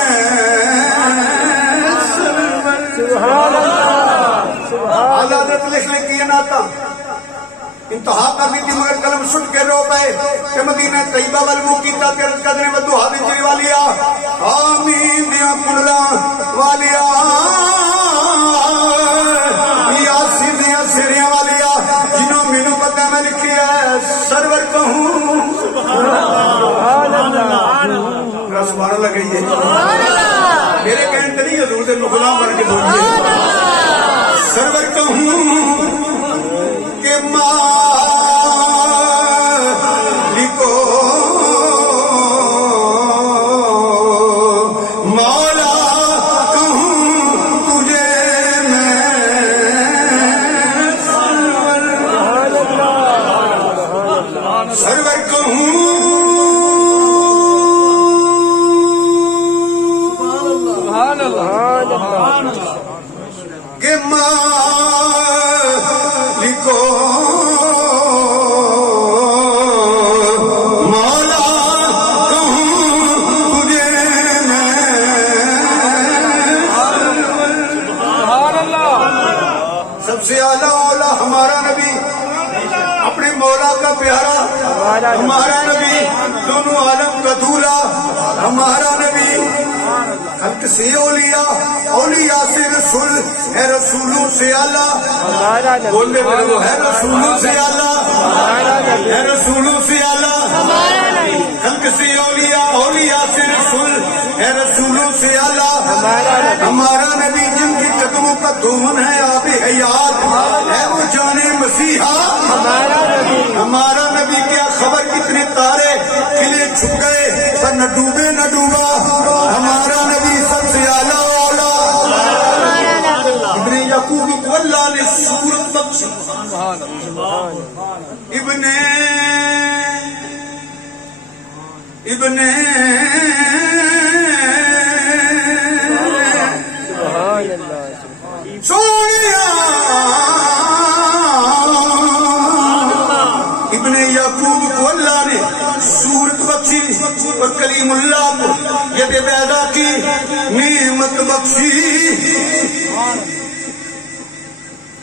حضرت لکھنے کی یہ ناتا انتہا کرنی تھی مگر قلم سٹ کے رو پے کہ مدینہ طیبہ والمو کیتا تیرت قدرے بدو حادی جری والیا آمین دیا پڑلا والیا یاسی دیا سیریاں والیا جنہوں مینوں پتہ میں لکھی ہے سرور کہوں رسوارہ لگئی ہے میرے کہنے نہیں حضور دے غلام بن کے بولئے سرور کہوں کہ مالکو مولا کہوں تجھے میں سرور کہوں کہ مالکو مولا کہوں تجھے میں سب سے اعلیٰ اولا ہمارا نبی اپنے مولا کا پیارا ہمارا نبی دونوں عالم کا دولہ ہمارا نبی خلق سے اولیاء اولیاء سے رسول ہے رسولوں سے اعلیٰ بولنے والے ہے رسولوں سے اعلیٰ ہے رسولوں سے اعلیٰ خلق سے اولیاء اولیاء سے رسول ہے رسولوں سے اعلیٰ ہمارا نبی جن کی قدموں کا دھومن ہے آب حیات ہے وہ جانے مسیحا ہمارا نبی کیا خبر کتنے تارے کھلے چھپ گئے پر نہ ڈوبے نہ ڈوبا ہمارا نبی سب سے اعلیٰ اولا ابن یعقوب کو اللہ نے صورت بخشی ابن سونیا ابن یعقوب کو اللہ نے صورت بخشی اور کلیم اللہ کو ید بیضا کی نعمت بخشی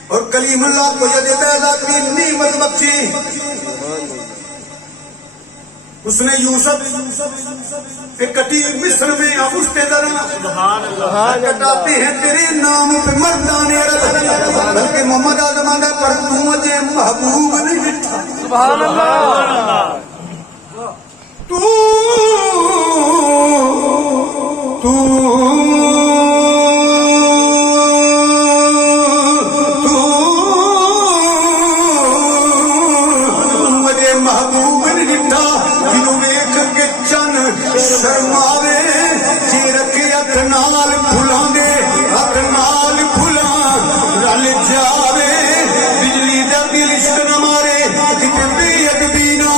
اور کلیم اللہ کو ید بیضا کی نعمت بخشی اس نے یوسف ایک کٹی مصر میں اٹھتے درنا کٹاتے ہیں تیرے نام پہ مردانے بلکہ محمد آدمان پر تو مجھے محبوب نہیں مٹھا سبحان اللہ تو مجھے محبوب نہیں مٹھا جنہوں ایک کے چن شرماوے جی رکھے ہاتھ نال پھلاں دے ہاتھ نال پھلاں رل جاوے بجلی دا دل عشق نہ مارے کتے بے ادبی نہ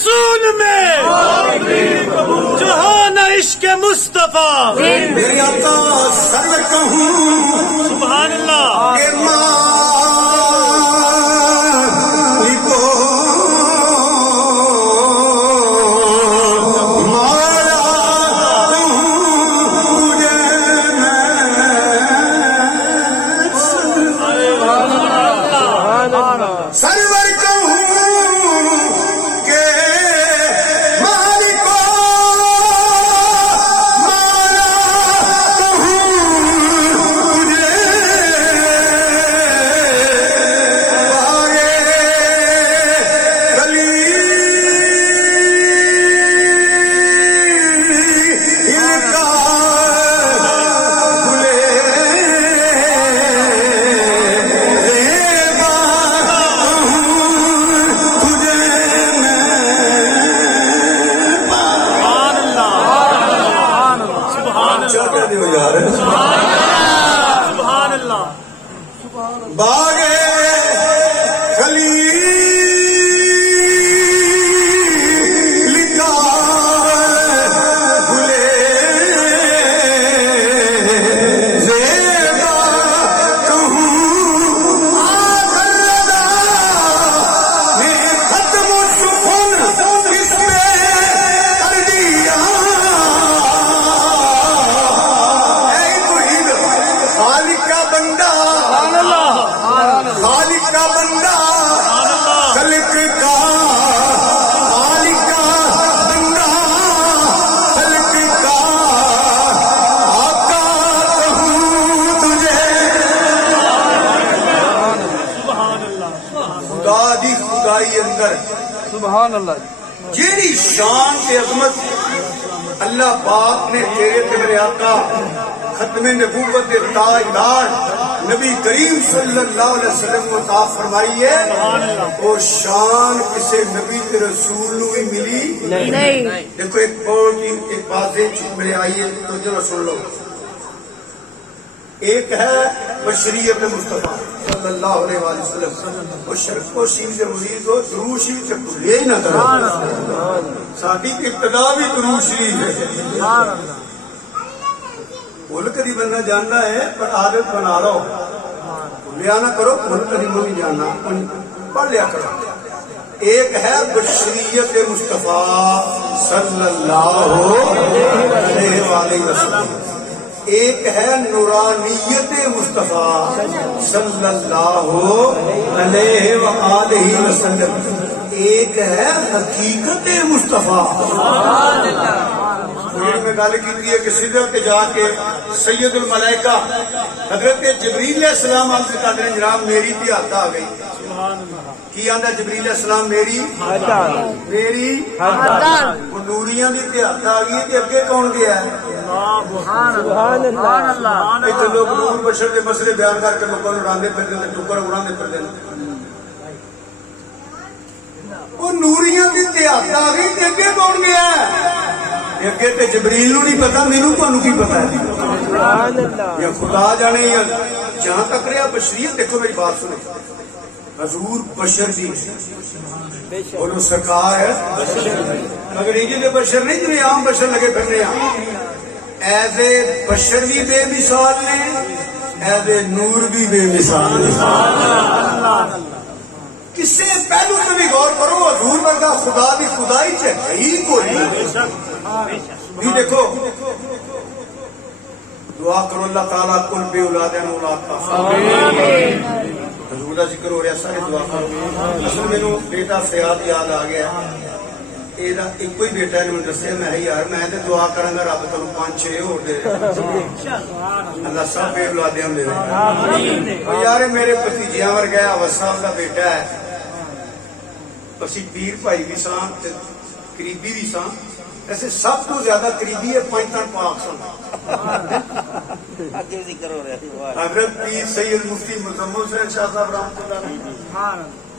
رسول میں جہان عشق مصطفیٰ میرے آقا سر کہوں سبحان اللہ کہ مالک کو مارا تجھے میں سرور کہوں کہ مالک کو سبحان اللہ باغے خلیل کا گلے زیبا کہوں آخر لدا میرے ختم سخن اس میں کر دیا خالق کا بندہ خالق کا بندہ خلق کا خالق کا بندہ خلق کا آقا کہوں تجھے خدا دی خدائی اندر سبحان اللہ جیڑی شان تے عظمت اللہ پاک نے تیرے تے میرے آقا ختم نبوت کے تاجدار نبی کریم صلی اللہ علیہ وسلم کو عطا فرمائی ہے اور شان کسی نبی کے رسول نو ہی ملی نہیں دیکھو ایک بہت ایک باتیں چپ میرے آئیے تو ذرا سن لو ایک ہے بشریت مصطفیٰ صلی اللہ علیہ وسلم اور شرف کو شیو سے مرید ہو درود شریف سے بھولے ہی نہ کرو ساتھی کی ابتدا بھی درود شریف ہے بھول کدی بندہ جاننا ہے پر عادت بنا لو بھولیا نہ کرو بھول کدی نہیں جاننا پڑھ لیا کرو ایک ہے بشریت مصطفیٰ صلی اللہ علیہ وسلم ایک ہے نورانیت مصطفیٰ صلی اللہ علیہ وآلہ وسلم ایک ہے حقیقت مصطفیٰ میں گل کی کہ سدھر کے جا کے سید الملائکہ حضرت جبریل علیہ السلام عرض کرتے ہیں جناب میری بھی ہاتھ آ گئی کی آندا جبریل علیہ السلام میری نوریاں دی ہاتھ آ گئی تے اگے کون گیا ہے سبحان اللہ تے لوگ نور بشر دے مسئلے بیان کر کے لوگوں نوں اڑاندے پھردے نے ٹکر اڑاندے پھردے نے وہ نوریاں دی ہاتھ آ گئی تے اگے کون گیا ہے اگے تے جبریل نو نہیں پتا مینوں تانوں کی پتا ہے یا خدا جانے یا جہاں تک رہا بشریت دیکھو میری بات سنو حضور بشر دی بولو سرکار ہے انگریزی دے بشر نہیں جنہیں عام بشر لگے پھرنے ایز اے بشر بھی بے مثال نے ایز اے نور بھی بے مثال نے کسے پہلو سے بھی غور کرو حضور ورگا خدا دی خدائی سے ہی کوئی نہیں دیکھو دعا کرو اللہ تعالیٰ کل بے اولادین اولاد کا حضور کا ذکر ہو رہا سارے دعا کرو اصل میں بیٹا فیاض یاد آ گیا ایک ہی بیٹا نے مجھے دسیا میں یار میں دعا کروں گا رب تمہیں 5-6 اور دے اللہ سب بے اولادیاں دے یار میرے بھتیجیاں ورگا اوس صاحب کا بیٹا ہے اسی پیر بھائی بھی سان قریبی بھی سان ایسے سب تو زیادہ قریبی ہے پنجتن پاک سن حضرت پیر سید مفتی مزمل حسین شاہ صاحب رحمۃ اللہ علیہ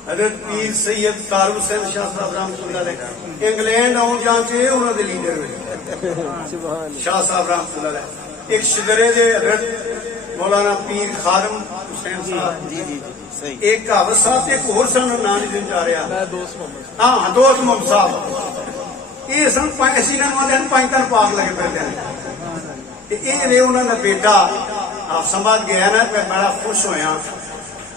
حضرت پیر سید کارو حسین شاہ صاحب رحمۃ اللہ علیہ انگلینڈ آؤ جان سے انہوں نے لیڈر ہوئے شاہ صاحب رحمۃ اللہ علیہ ایک شدرے دے حضرت مولانا پیر خادم حسین صاحب جی ایک کہاوت صاحب ایک اور سن نام نہیں دن جا رہا ہاں دوست محمد صاحب یہ سن اسی انہوں پانچ تن پاک لگے پھرتے ہیں یہ انہوں نے بیٹا آپ سنبھال گیا نا میں بڑا خوش ہویا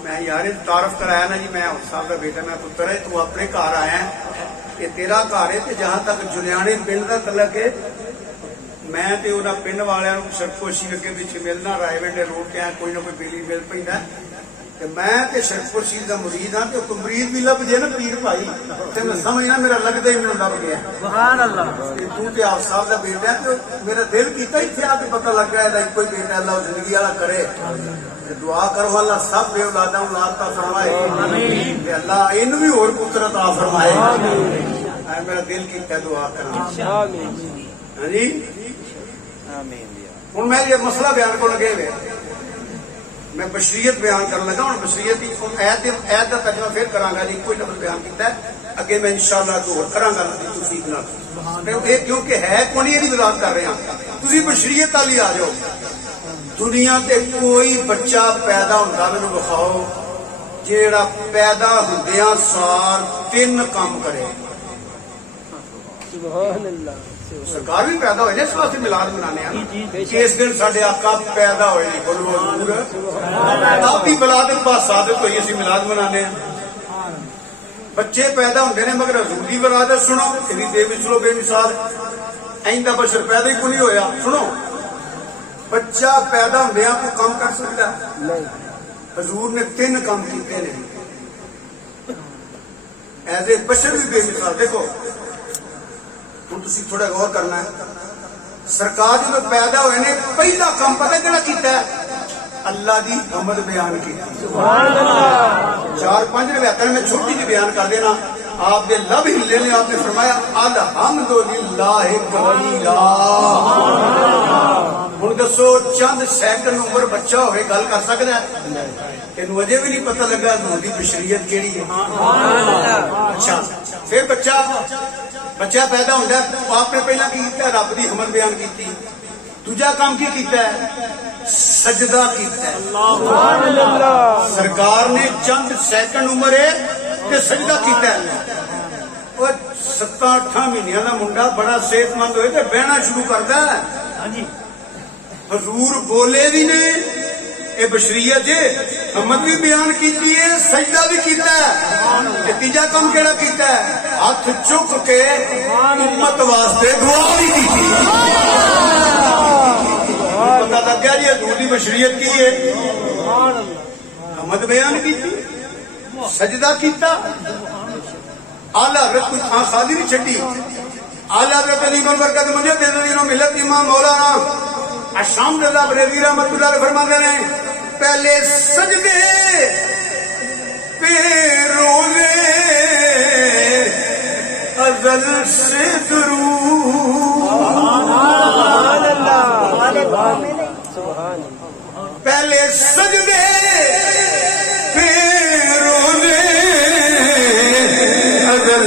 میں یار تعارف کرایا نا جی میں صاحب کا بیٹا میں پتر ہے تو اپنے گھر آیا یہ تیرا گھر ہے تے جہاں تک جلیانے پنڈ کا تعلق ہے میں تے انہاں پنڈ والوں شرکوشی اگے پیچھے ملنا رائے ونڈے روڈ تے کوئی نہ کوئی بیلی مل پیندا تے میں تے شرکوشی دا مرید ہاں تے کوئی مرید بھی لب جے نا پیر بھائی تے میں سمجھنا میرا لگدا ہی مینوں لب گیا سبحان اللہ تو تے آپ صاحب دا بیٹا ہے تے میرا دل کیتا ایتھے آ کے پتہ لگ گیا ہے کوئی بیٹا اللہ زندگی والا کرے دعا کرو اللہ سب بے اولاداں اولاد عطا فرمائے آمین تے اللہ اینو بھی اور پتر عطا فرمائے آمین میرا دل کیتا دعا کرنا آمین ہاں جی ہوں میں یہ مسئلہ بیان کو لگے ہوئے میں بشریت بیان کرنے لگا ہوں بشریت عید کا ترجمہ پھر کرا گا جی کوئی لفظ بیان کیتا ہے اگے میں انشاءاللہ دور کرا گا توفیق نال کیونکہ ہے کون یہ وضاحت کر رہے ہیں تسی بشریت والی آ جاؤ دنیا تے کوئی بچہ پیدا ہوتا مینوں بخاؤ جیڑا پیدا ہوندیاں سار 3 کام کرے سبحان اللہ سرکار بھی پیدا ہوئے اس واسطے میلاد منانے ہیں کہ اس دن ساڈے آقا پیدا ہوئے بولو حضور آپ کی ولادت با سعادت ہوئی اسی میلاد منانے ہیں بچے پیدا ہوندے نے مگر حضور دی ولادت سنو کہ بے مثل بے مثال ایندا بشر پیدا ہی کوئی ہویا سنو بچہ پیدا ہوندے کو کام کر سکتا ہے حضور نے 3 کام کیتے نے ایز اے بشر بھی بے مثال دیکھو تھی تھوڑا غور کرنا ہے سرکار جب پیدا ہوئے نے پہلا کام پتہ کہڑا کیتا ہے اللہ دی حمد بیان کی 4-5 روایتیں میں چھوٹی جی بیان کر دینا آپ دے لب ہلے نے آپ نے فرمایا الحمدللہ قلیلا ہن دسو چند سیکنڈ عمر بچہ ہوئے گل کر سکدا ہے تینوں اجے بھی نہیں پتہ لگا دی بشریت کیڑی ہے اچھا پھر بچہ پیدا ہوتا ہے آپ نے پہلا کی کیتا ہے رب دی حمد بیان کی دوجا کام کی کیتا ہے سجدہ کیتا ہے سبحان اللہ سرکار نے چند سیکنڈ عمر ہے تے سجدہ کیتا ہے اور 7-8 مہینوں کا منڈا بڑا صحت مند ہوئے تے بہنا شروع کرتا ہے حضور بولے بھی نے اے بشریت جے حمد بھی بیان کیتی ہے سجدہ بھی کیتا ہے تیجا کام کیڑا کیتا ہے ہاتھ چک کے امت واسطے دعا بھی کیتی پتہ لگ گیا جی حضور دی بشریت کی ہے حمد بیان کیتی سجدہ کیتا اعلی حضرت کوئی تھان خالی نہیں چھڈی اعلی حضرت علی بن برکت مجھے دے دینوں ملت امام مولانا اشام رضا بریلوی رحمۃ اللہ علیہ فرماتے ہیں پہلے سجدے پہ روزے ازل سے درود پہلے سجدے پہ روزے ازل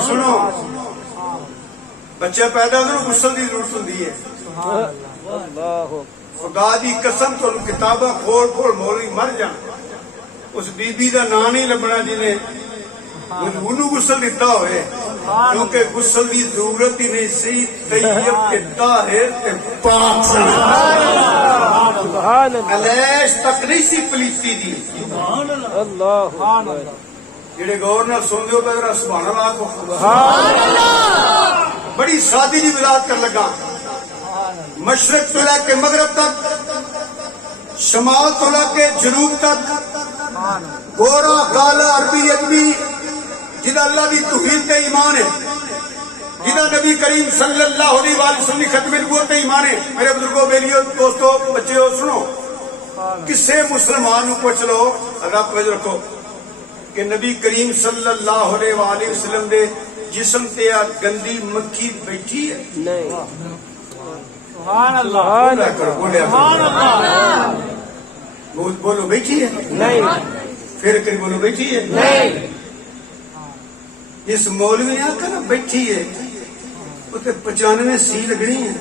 سنو بچہ پیدا ہو غسل کی ضرورت ہوتی ہے خدا دی قسم تو کتاباں کھول کھول مولوی مر جان اس بی بی دا نام نہیں لبنا جنہیں انہوں غسل دیتا ہوئے کیونکہ غسل کی ضرورت ہی نہیں سی طیب کے طاہر کے پاک علیش تک نہیں سی پلیتی دی جڑے گور نال سن دیو تے سبحان اللہ کو سبحان اللہ بڑی سادی جی وضاحت کر لگا مشرق تو لے کے مغرب تک شمال تو لے کے جنوب تک گورا کالا عربی اجمی جدا اللہ دی توحید تے ایمان ہے، جدا نبی کریم صلی اللہ علیہ وسلم کی ختم نبوت تے ایمان ہے. میرے بزرگوں بیلیوں دوستو بچیو سنو، کسے مسلمان کو پوچھ لو رب توجہ رکھو کہ نبی کریم صلی اللہ علیہ وآلہ وسلم دے جسم تے گندی مکھی بیٹھی ہے؟ نہیں. سبحان اللہ. بولو بیٹھی ہے؟ نہیں. پھر کری بولو بیٹھی ہے؟ نہیں. اس مولوی نے آکھا نا بیٹھی ہے، وہ تے 95 سی لگنی ہے.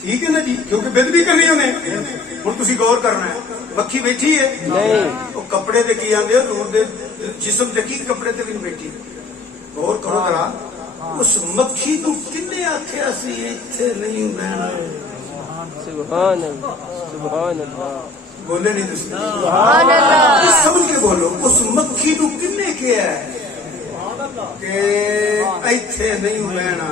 ٹھیک ہے نا جی، کیونکہ بد بھی کرنی انہیں. ہوں تسی غور کرنا ہے، مکھی بیٹھی ہے؟ نہیں. وہ کپڑے دے کی آندے نور دے جسم دے کی کپڑے تے بھی بیٹھی. غور کرو ذرا، اس مکھی کو کنے آکھیا سی ایتھے نہیں بہنا؟ سبحان اللہ سبحان اللہ. بولے نہیں تسی؟ سبحان اللہ. سمجھ کے بولو، اس مکھی کو کنے کیا ہے کہ ایتھے نہیں بہنا؟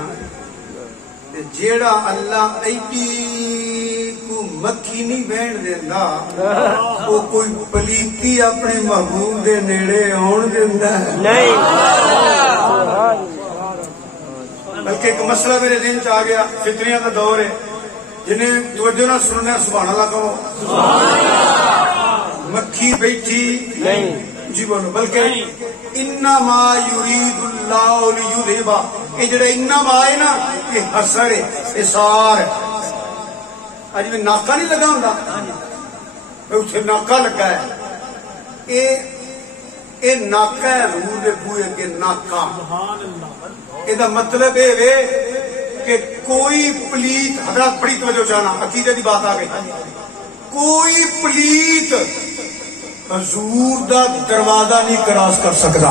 جیڑا اللہ ایڈی کو مکھی نہیں بہن دینا، وہ کوئی پلیتی اپنے محبوب دے نیڑے آن دینا ہے؟ نہیں. بلکہ ایک مسئلہ میرے ذہن چ آ گیا، فطریاں کا دور ہے، جنہیں توجہ نہ سننا سبحان اللہ کہو. مکھی بیٹھی نہیں جی بولو، بلکہ انما یرید اللہ لیذھب، یہ جڑا انما ہے نا یہ حسر ہے، اثار ہے. اج میں ناکا نہیں لگا ہوں، اتنے ناکا لگا ہے، یہ ناکا ہے روح دے بوئے کے ناکا. یہ مطلب یہ کہ کوئی پلیت، حضرات بڑی توجہ چاہنا، عقیدے کی بات آ گئی، کوئی پلیت حضور دا دروازہ نہیں کراس کر سکتا.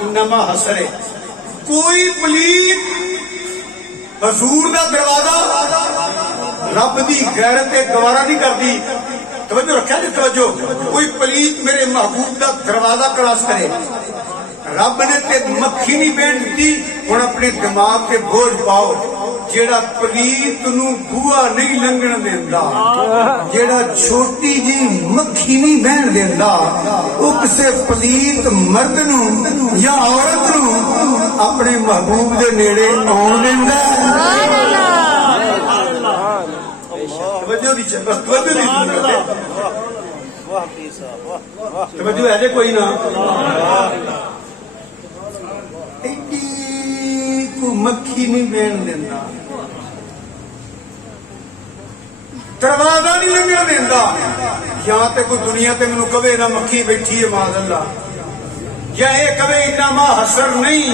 انما حسر ہے، کوئی پلیت حضور دا دروازہ رب دی غیرت گوارا نہیں کرتی. توجہ رکھا جی توجہ، کوئی پلیت میرے محبوب دا دروازہ کراس کرے. رب نے تے مکھی نہیں بہن دیتی. ہوں اپنے دماغ کے بوجھ پاؤ، جیڑا پلیت نو بوا نہیں لنگن دینا، جیڑا چھوٹی جی مکھی نہیں بہن دینا، وہ کسے پلیت مرد نو یا عورت نو اپنے محبوب دے نیڑے آن دینا. توجہ ہے کوئی نہ، کو مکھی نہیں بہن دینا، دروازہ نہیں لنگن دینا. یا تے کوئی دنیا تے مینوں کہے نہ مکھی بیٹھی ہے معاذ اللہ، یا یہ کہے انما حسر نہیں.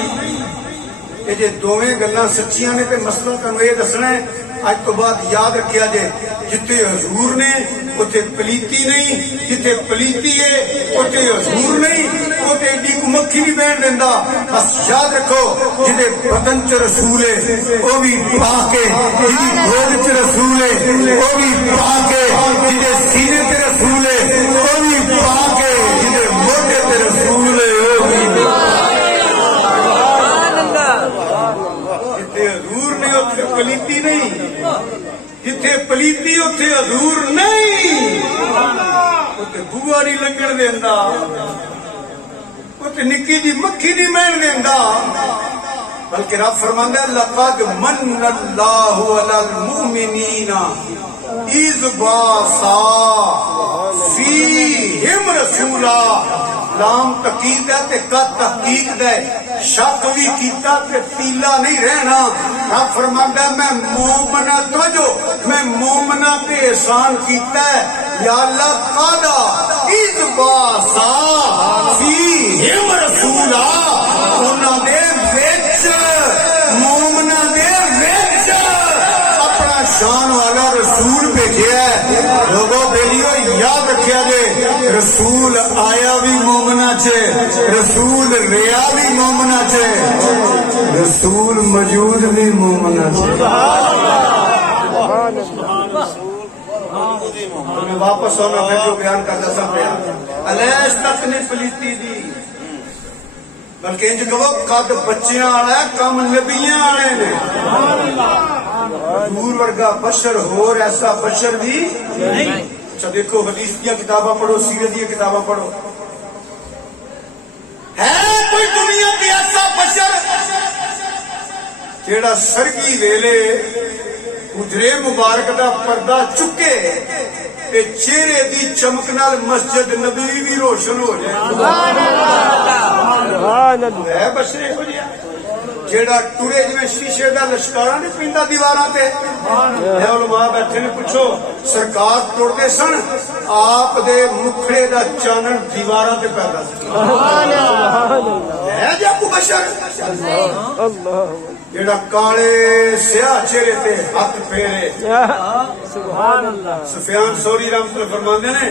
یہ جے دوویں گلاں سچیاں نے تے مسئلہ تانوں یہ دسنا ہے. اج تو بعد یاد رکھیا جے، جتھے حضور نے اتنے پلیتی نہیں، جتھے پلیتی ہے اتنے حضور نہیں، اتنے ایڈی کو مکھی نہیں بہن دینا. بس یاد رکھو، جہے بدن چ رسول ہے وہ بھی پا کے، جی گود چ رسول ہے وہ بھی پا کے، جی سینے تے رسول ہے وہ بھی پا کے، جی موڈے تے رسول ہے وہ بھی. جتھے حضور نے اتنے پلیتی نہیں، جتھے پلیتی اتنے حضور نہیں. اتنے بوا نہیں لنگن دینا، اتنے نکی جی مکھی نہیں بہن دینا. بلکہ رب فرماندا ہے لقد من اللہ علی المؤمنین اذ بعث فیہم رسولا. لام تقید ہے تے قد تحقیق ہے، شک بھی کیتا تے تیلا نہیں رہنا. رب فرماندا ہے میں مومنا توجہ، میں مومنا تے احسان کیتا ہے. یا اللہ قادا اذ بعث فیہم رسولا، انہاں دے وچ مومنا دے وچ اپنا شان والا رسول بھیجیا ہے. لوگوں بیلیو یاد رکھیا جے، رسول آیا بھی مومنا چے، رسول ریا بھی مومنا چے، رسول موجود بھی مومنا چے. میں واپس ہونا پھر جو بیان کرتا سا پیا الیس تک نے پلیتی دی، بلکہ انج کہو قد بچیاں والا ہے کم نبیاں والے نے. حضور ورگا بشر ہور ایسا بشر بھی نہیں. اچھا دیکھو حدیث کی کتاباں پڑھو, سیرت کی کتاباں پڑھو, ہے کوئی دنیا کی ایسا بشر جیڑا سرگی ویلے حجرے مبارک دا پردہ چکے تے چہرے دی چمک نال مسجد نبوی بھی روشن ہو جائے. ہے بشر ہو جائے جیڑا ٹورے جی شیشے دا لشکارا نہیں پیندا دیواراں تے. علماء بیٹھے نے پوچھو سرکار ٹرتے سن آپ دے مکھڑے دا چانن دیواراں تے پیدا ہے جی کو بشر جیڑا کالے سیاہ چہرے تے ہاتھ پھیرے. سبحان اللہ. سفیان ثوری رحمۃ اللہ فرماندے نے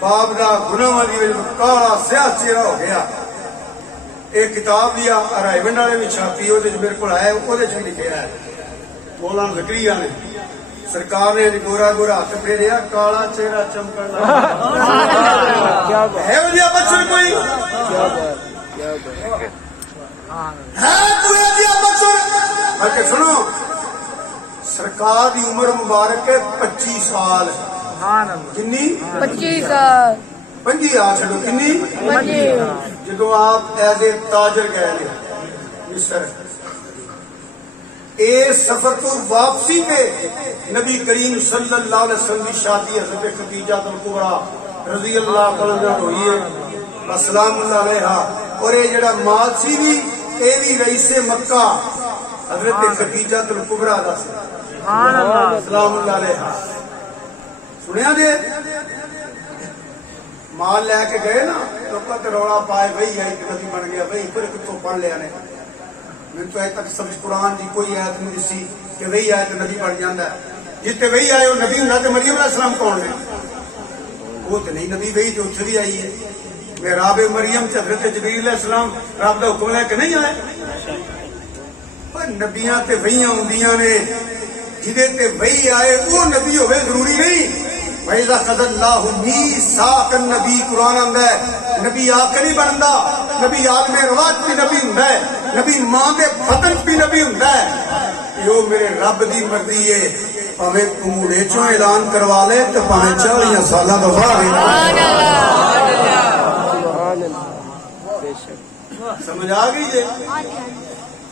باپ دا گناہاں دی وجہ کالا سیاہ چہرہ ہو گیا. ایک کتاب لیا رائیونڈ والے بھی چھاپی وہ میرے کو آیا وہ بھی لکھا ہے مولانا زکریا نے سرکار نے گورا گورا ہاتھ پھیریا کالا چہرہ چمکن ہے وہ بچن کوئی بلکہ سنو سرکار کی عمر مبارک ہے 25 سال. کنی 25 سال 25 آ چلو کنی جدو آپ ایز اے تاجر گئے مصر اے سفر تو واپسی پہ نبی کریم صلی اللہ علیہ وسلم کی شادی حضرت خدیجہ الکبریٰ رضی اللہ عنہا ہوئی ہے السلام اللہ علیہا. اور یہ جڑا مال سی بھی اے بھی رئیس مکہ حضرت خدیجہ الکبریٰ دا السلام اللہ علیہا. سنیا دے مال لے کے گئے نا لوگوں نے روڑا پائے وہی آئی نبی بن گیا وہی پھر کتوں پڑھ لیا نے. میں تو اج تک سمجھ قرآن کی کوئی آیت نہیں دسی کہ وہی آئے تو نبی بن جاتا ہے. جتنے وہی آئے وہ نبی ہوں تو مریم علیہ السلام کون ہے وہ تو نہیں نبی وہی تو اتنے بھی آئی ہے. محراب مریم حضرت جبریل علیہ السلام رب کا حکم لے کے نہیں آئے. پر نبیاں تے وہیاں ہوندیاں نے جہدے تے وہی آئے وہ نبی ہوئے ضروری نہیں. وَإِذَا قَضَى اللَّهُ مِيثَاقَ النَّبِيِّ قرآن آندا ہے نبی آ کے نہیں بنتا. نبی عالم رواج بھی نبی ہوندا ہے. نبی ماں دے بدن بھی نبی ہوندا ہے. یہ میرے رب دی مرضی ہے پاویں کوڑے چوں اعلان کروا لے تے پاویں 40 سالاں دا بعد. سبحان اللہ. سمجھ آ گئی جی؟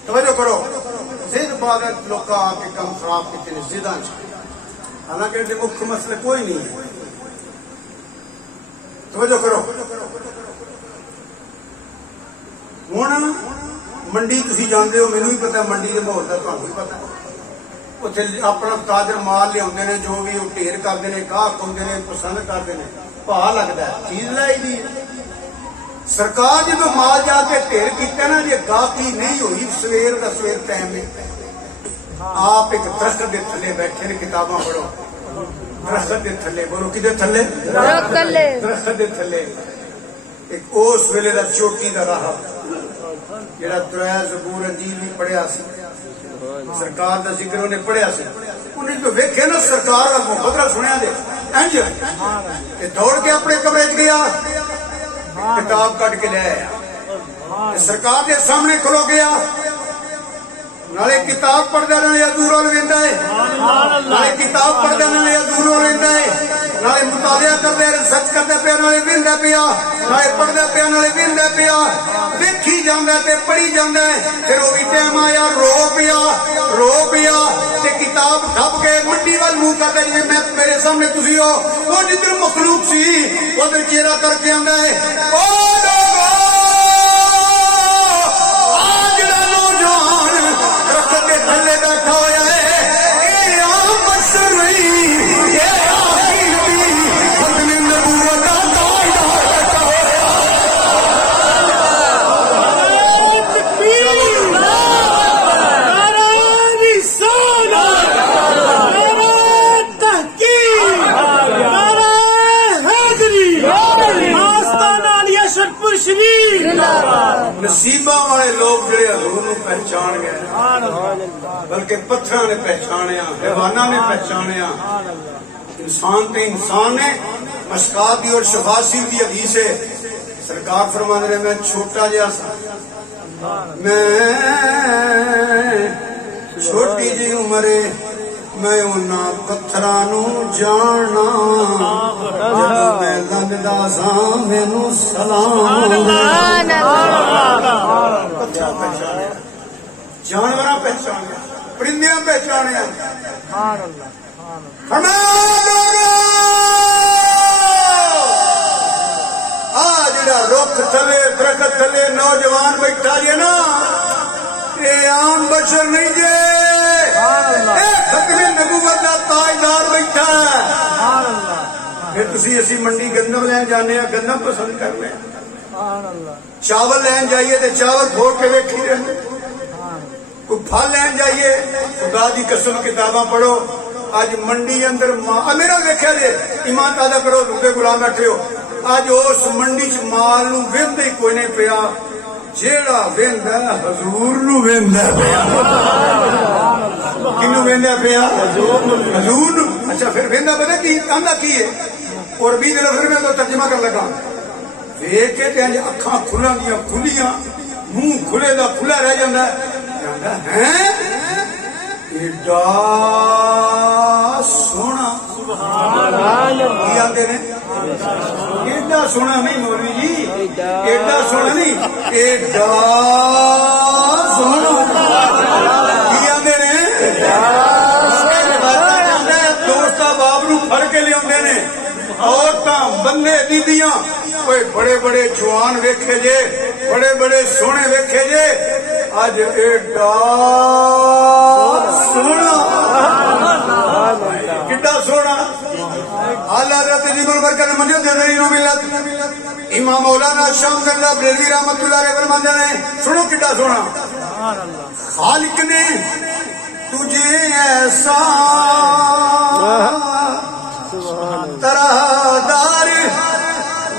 توجہ کرو. ضد بعد لوگ آ کے کم خراب کیتے نے ضداں چ حالانکہ مکھ مسئلے کوئی نہیں ہے. توجہ کرو. ہوں منڈی تھی جانتے ہو مینوں بھی پتا منڈی کے ماحول کا تمہیں بھی پتا اتنے اپنا تاجر مال لیا جو بھی وہ ڈھیر کرتے ہیں گاہک آتے ہیں پسند کرتے ہیں بھا لگتا ہے چیز لائی دی. سرکار جب مال جا کے ڈھیر کیا نا جی گاہکی نہیں ہوئی سویر کا سویر ٹائم میں آپ ایک درخت کے تھلے بیٹھے نے کتاباں پڑھو. درخت کے تھلے بولو کدے تھلے درخت کے تھلے ایک اس ویلے کا چوٹی کا راہ جہاں دعا زبور انجیل بھی پڑھیا سی سرکار کا ذکر انہیں پڑھیا سی. انہیں جو ویکھے نا سرکار کا محبت سنیا دے انج دوڑ کے اپنے کمرے چ گیا کتاب کٹ کے لے آیا سرکار کے سامنے کھلو گیا. نالے کتاب پڑھتا نالے ادھورا لینا ہے نالے کتاب پڑھتا نالے ادھورا لینا ہے نالے مطالعہ کرتا ریسرچ کرتا پیا نالے وہدا پیا نالے پڑھتا پیا نالے وہدا پیا ویکھی جانا تے پڑھی جانا ہے. پھر وہی ٹائم آیا رو پیا تے کتاب ڈب کے مٹی وال منہ کرتا جی میں میرے سامنے تسی ہو وہ جدھر مخلوق سی ادھر چہرہ کر کے آندا ہے تھلے بیٹھا ہوا ہے یہ عام بشر نہیں یہ نبوت نصیبہ والے لوگ جڑے حضور نو پہچان گئے بلکہ پتھراں نے پہچانیا حیواناں نے پہچانیا انسان تے انسان نے. مشکات اور شفاسی کی حدیث ہے سرکار فرماندے نے میں چھوٹا جہا سا میں چھوٹی جی عمر میں انہاں پتھراں نوں جاننا جدوں میں لنگدا ساں مینوں سلام جانوراں پہچانیا پرندیاں پہچانیا جڑا رخ تھلے درخت تھلے نوجوان بیٹھا جی نا یہ عام بشر نہیں جے ختم نبوت کا تاجدار بیٹھا پھر تسی اسی منڈی گندم لین جانے گندم پسند کرنے چاول لین جائیے تو چاول پھوڑ کے ویکھی رہے کوئی پھل لین جائیے خدا دی قسم کتاباں پڑھو اج منڈی اندر میرا دیکھا جی ایمان تازہ کرو روپے غلام بیٹھے ہو اج اس منڈی چ مال نو ویندا ہی کوئی نہیں پیا جیڑا ویندا حضور نو ویندا پیا کینو ویندا پیا حضور نو اچھا پھر ویندا پتا کی کہندا کی ہے اور 20 لفظ میں تو ترجمہ کر لگا ویکھ کے تے اکھاں کھلاں دیاں کھلیاں منہ کھلے دا کھلا رہ جاندا ہے ایڈا سونا کی آتے ہیں ایڈا سونا نہیں مولوی جی ایڈا سونا نہیں ایڈا سونا کی آتے ہیں دوست باپ نو پھڑ کے لیا نے عورتاں بندے بیبیاں کوئی بڑے بڑے جوان ویکھے جے بڑے بڑے سونے ویکھے جے اج ایڈا سونا کڈا سونا اعلی حضرت جی برکت منجو دے نو ملت امام مولانا شام اللہ بریلوی رحمۃ اللہ علیہ فرماتے ہیں سنو کڈا سونا خالق نے تجھے ایسا طرح دار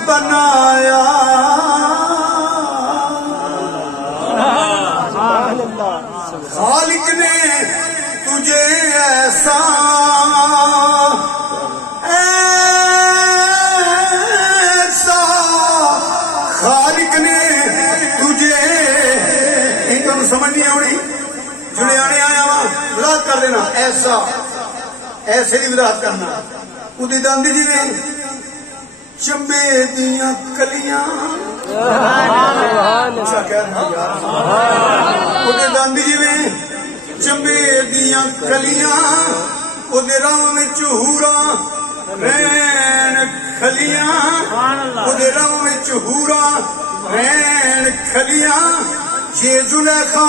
بنایا خالق نے تجھے ایسا خالق نے تجھے تم سمجھ نہیں آنی جڑے آنے آیا وہاں وضاحت کر دینا ایسا ایسے ہی وضاحت کرنا ادی داندی جی نے چمبے دیاں کلیاں داندی جی نے چمبے دیاں کلیاں ادے راہ میں چہورا رین کھلیاں ادے راہ میں چہورا رین کھلیاں جے زلیخا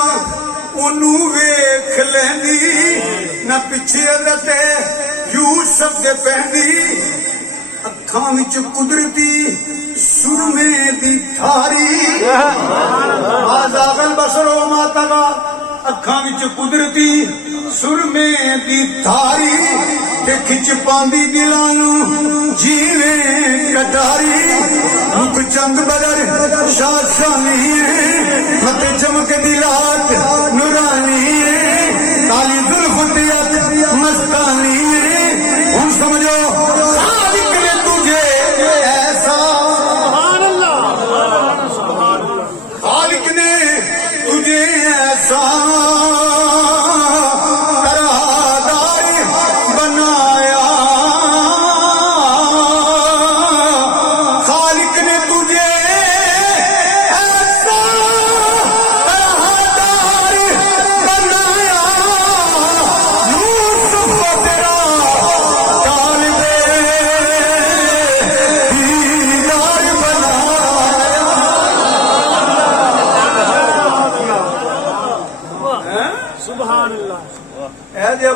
انہوں ویکھ لیندی نہ پیچھے حضرت یوسف دے پہندی اکھاں وچ قدرتی سرمے دی تھاری آزاغ البصر وما طغى اکھاں وچ قدرتی سرمے دی تھاری تے کھچ پاندی دلاں نوں جیویں کٹاری رخ چند بدر شاشانی مت چمک دلات نورانی کالی زلف دیت مستانی ہن سمجھو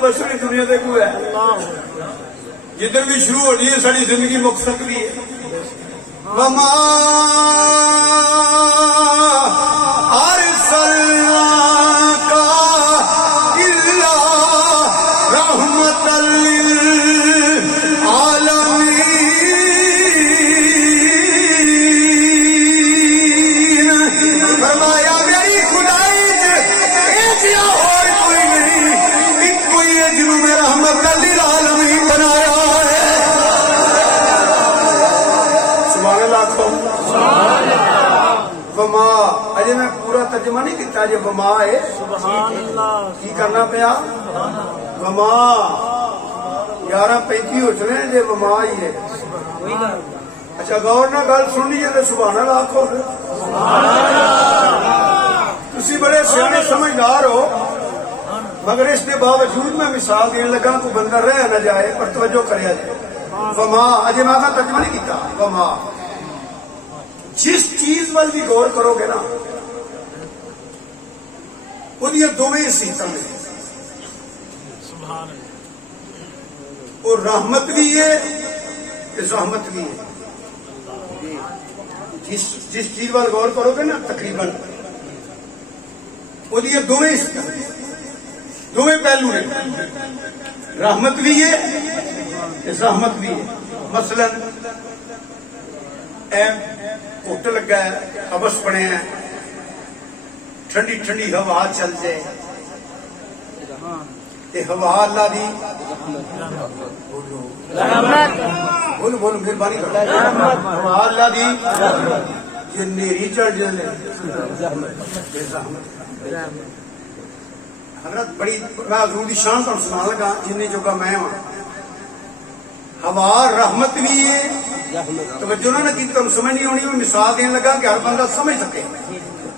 بشری دنیا دے کو ہے جدھر بھی شروع ہو جائے ساری زندگی مک سکتی ہے وما ارسلناک الا رحمۃ للعالمین فرمایا میری خدائی ایسیا اور کوئی نہیں جنہوں میں رحمت للعالمین بنایا ہے سبحان اللہ وما اجے میں پورا ترجمہ نہیں کیتا جے وما ہے سبحان اللہ کی کرنا پیا وما 11:35 ہو چلے جی وما ہی ہے. اچھا غور نہ گل سننی ہے تو سبحان اللہ آخو. تسی بڑے سیانے سمجھدار ہو مگر اس کے باوجود میں مثال دین لگا کو بندہ رہ نہ جائے پر توجہ کریا جائے. وما اجے میں ترجمہ نہیں کیتا. وما جس چیز وال بھی غور کرو گے نا وہ دونوں حصیتاں نے اور رحمت بھی ہے رحمت بھی ہے. جس چیز وال غور کرو گے نا تقریباً وہ دونوں پہلو نے. رحمت بھی ہے رحمت بھی ہے. مثلا گھٹ لگا ہے ابس بنے ہیں ٹھنڈی ٹھنڈی ہوا چل جائے ہوا اللہ دی بولو بولو مہربانی کرو. ہوا اللہ دی یہ نیری چڑھ جائے حضرت بڑی میں حضور دی شان پر سنا لگا جن جو کا میں ہوں. ہوا رحمت بھی ہے توجہ نہ کی تم سمجھ نہیں ہونی. میں مثال دینے لگا کہ ہر بندہ سمجھ سکے.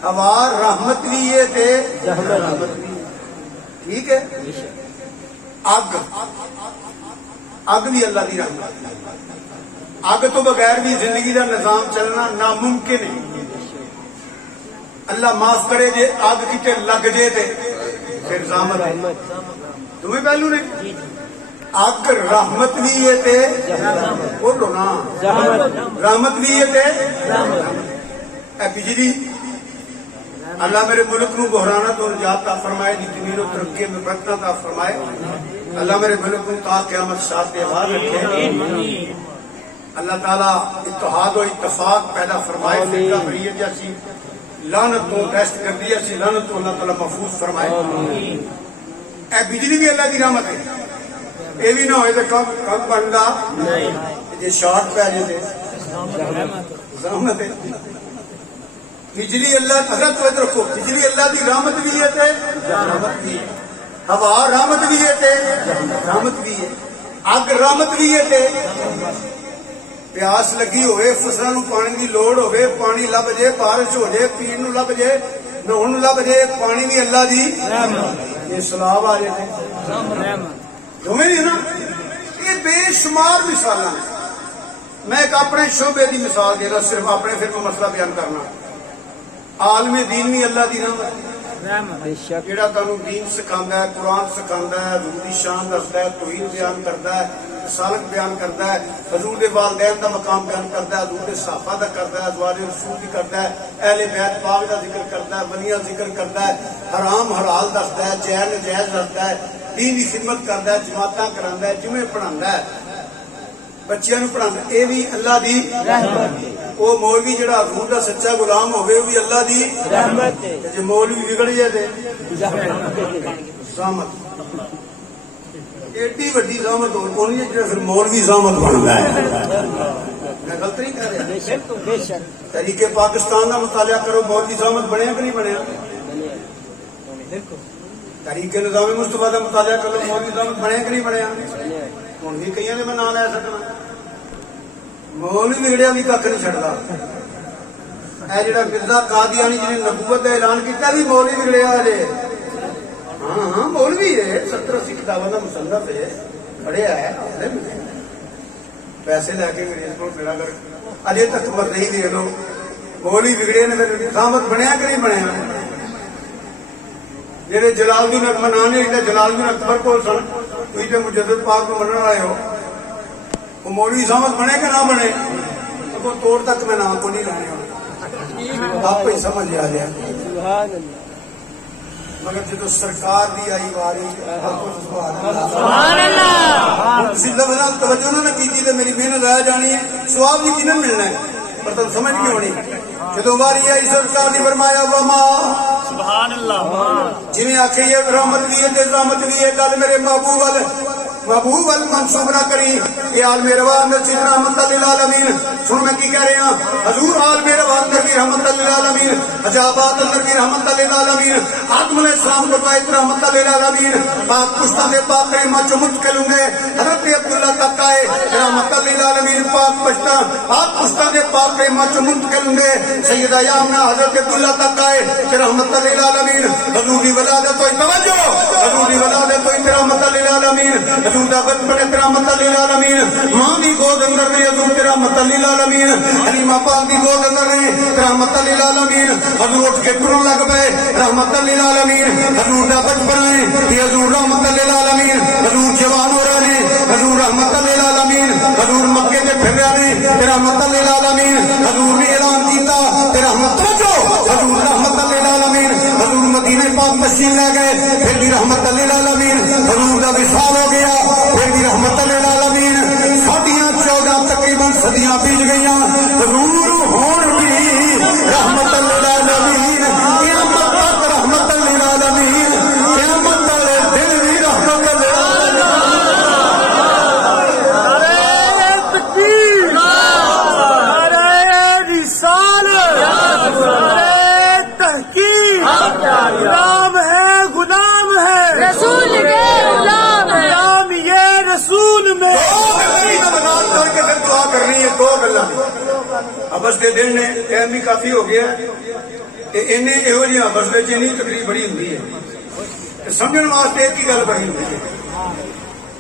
ہوا رحمت بھی ہے تے رحمت بھی ہے. ٹھیک ہے. اگ بھی اللہ دی رحمت. اگ تو بغیر بھی زندگی کا نظام چلنا ناممکن ہے. اللہ معاف کرے جے اگ کتے لگ جے تے پھر رحمت تمہیں پہلو نے. اگ رحمت بھی ہے تے بولو نا رحمت بھی ہے تے بجلی اللہ میرے ملک نو بحرانہ تو نجات عطا فرمائے دی زمین و ترقی میں برکت عطا فرمائے. اللہ میرے ملک نو تا قیامت ساتھ آباد رکھے. اللہ تعالیٰ اتحاد و اتفاق پیدا فرمائے. فرقہ بریت جیسی لعنت تو ٹیسٹ کر دیا سی لعنت تو اللہ تعالیٰ محفوظ فرمائے. اے بجلی بھی اللہ کی رحمت ہے. یہ بھی نہ ہوئے تو کب بنتا یہ شارٹ پہ جاتے رحمت ہے. بجلی اللہ حضرت رکھو بجلی اللہ کی رحمت بھی ہے رحمت بھی ہے. ہوا رحمت بھی ہے رحمت بھی ہے. اگ رحمت بھی ہے. پیاس لگی ہوئے فصلوں نو پانی کی لوڑ ہوئے پانی لب جائے بارش ہو جائے پین نو لب جائے نہون لب جائے پانی بھی اللہ دی یہ سلاب آ جائے دونوں نہیں نا. یہ بے شمار مثال ہیں. میں ایک اپنے شعبے کی مثال دے رہا صرف اپنے پھر میں مسئلہ بیان کرنا. عالم دین بھی اللہ دی رحمت جہاں تمہیں دین سکھاتا ہے قرآن سکھاتا ہے حضور دی شان دستا ہے توحید بیان کرتا ہے رسالت بیان کرتا ہے حضور دے والدین دا مقام بیان کرتا ہے حضور دے صحابہ دا کرتا ہے ازواج رسول دی کرتا ہے اہل بیت پاک دا ذکر کرتا ہے ولیاں ذکر کرتا ہے حرام حلال دستا ہے جائز ناجائز دستا ہے دین کی خدمت کرتا ہے جماعتاں کراندا ہے جمعے پڑھاندا ہے بچیاں نوں پڑھاندا ہے. اے بھی اللہ دی رحمت. وہ مولوی جڑا حضور دا سچا غلام ہوے وہ بھی اللہ دی رحمت ہے. جے مولوی بگڑ جائے تے زحمت ایڈی وڈی زحمت اور کون ہے جڑا پھر مولوی زحمت بندا ہے. میں غلط نہیں کہہ رہا. طریقے پاکستان کا مطالعہ کرو مولوی زحمت بنیا کہ نہیں بنیا. تحریک نظام مصطفیٰ کا مطالعہ کر لو مولوی زحمت بنیا کہ نہیں بنیا. ہوں بھی کئی نے میں نام لے سکنا. مولوی بگڑیا بھی کھ نہیں چڑھتا. یہ جڑا مرزا قادیانی جی نے نبوت کا اعلان کیا بھی مولوی بگڑیا ہے. ہاں ہاں مولوی ہے 70-80 کتابوں کا مصنف ہے پڑھیا ہے پیسے لے کے میرے کو میرا کر اجے تک مر نہیں دے لو. مولوی بگڑے نے زحمت بنیا کہ نہیں بنیا. جہے جلال الدین منانے جلال الدین اکبر کو سن تھی تو مجدد پاک کو منع رہے ہو وہ مولوی زحمت بنے کہ نہ بنے تو توڑ تک میں نام کو نہیں لانے آپ ہی سمجھ آ جائے. مگر جدو سرکار دی آئی واری توجہ نہ کی میری محنت آیا جانی ہے سواب بھی کنن ملنا ہے پر تم سمجھ کیوں نہیں. جدو باری آئی سرکار نے فرمایا وما سبحان اللہ جی آخر یہ رحمت بھی ہے رحمت بھی ہے گل میرے محبوب ال منسوب نہ کری یہ عالم روا اندر رحمت للعالمین. سن میں کی کہہ رہا ہوں حضور عالم روا اندر کی رحمت للعالمین، حجابات اندر کی رحمت للعالمین، آدم علیہ السلام کو پائے رحمت للعالمین، پاک پشتہ دے پاک رحمت جو منتقل ہوں گے حضرت عبداللہ تک آئے رحمت للعالمین، پاک پشتہ دے پاک رحمت جو منتقل ہوں گے سیدہ یامنہ حضرت عبداللہ تک آئے رحمت للعالمین، حضور دی ولادت ہوئی توجہ، حضور دی ولادت ہوئی رحمت للعالمین، حضور دا بچپن رحمت للعالمین، ماں دی گود اندر نے حضور رحمت للعالمین، حلیمہ پاک دی گود اندر نے رحمت للعالمین، حضور اٹھ کے ٹرن لگ پے رحمت للعالمین، حضور دا بچپن ہے یہ حضور رحمت للعالمین، حضور جوان ہو رہے ہیں حضور رحمت للعالمین، حضور مکے تے پھر رہے ہیں رحمت للعالمین، حضور نے اعلان کیتا رحمت حضور رحمت للعالمین، حضور مدینہ پاک تشریف لے گئے پھر بھی رحمت للعالمین، حضور کا وصال ہو گیا پھر بھی رحمت للعالمین، صدیاں 14 تقریباً صدیاں بیت گئیاں حضور ہون بھی رحمت للعالمین، قیامت تک رحمت للعالمین، قیامت والے دن بھی رحمت للعالمین۔ نعرہ تکبیر، نعرہ رسالت، نعرہ تحقیق، غلام ہے غلام ہے رسول کے غلام ہے، غلام یہ رسول میں کر کے پھر دعا کرنی ہے دو گلا ابس کے دن نے ٹائم بھی کافی ہو گیا انہیں یہو جہاں ابس میں نہیں تکلیف بڑی ہوتی ہے سمجھنے واسطے ایک ہی گل بڑی ہوتی ہے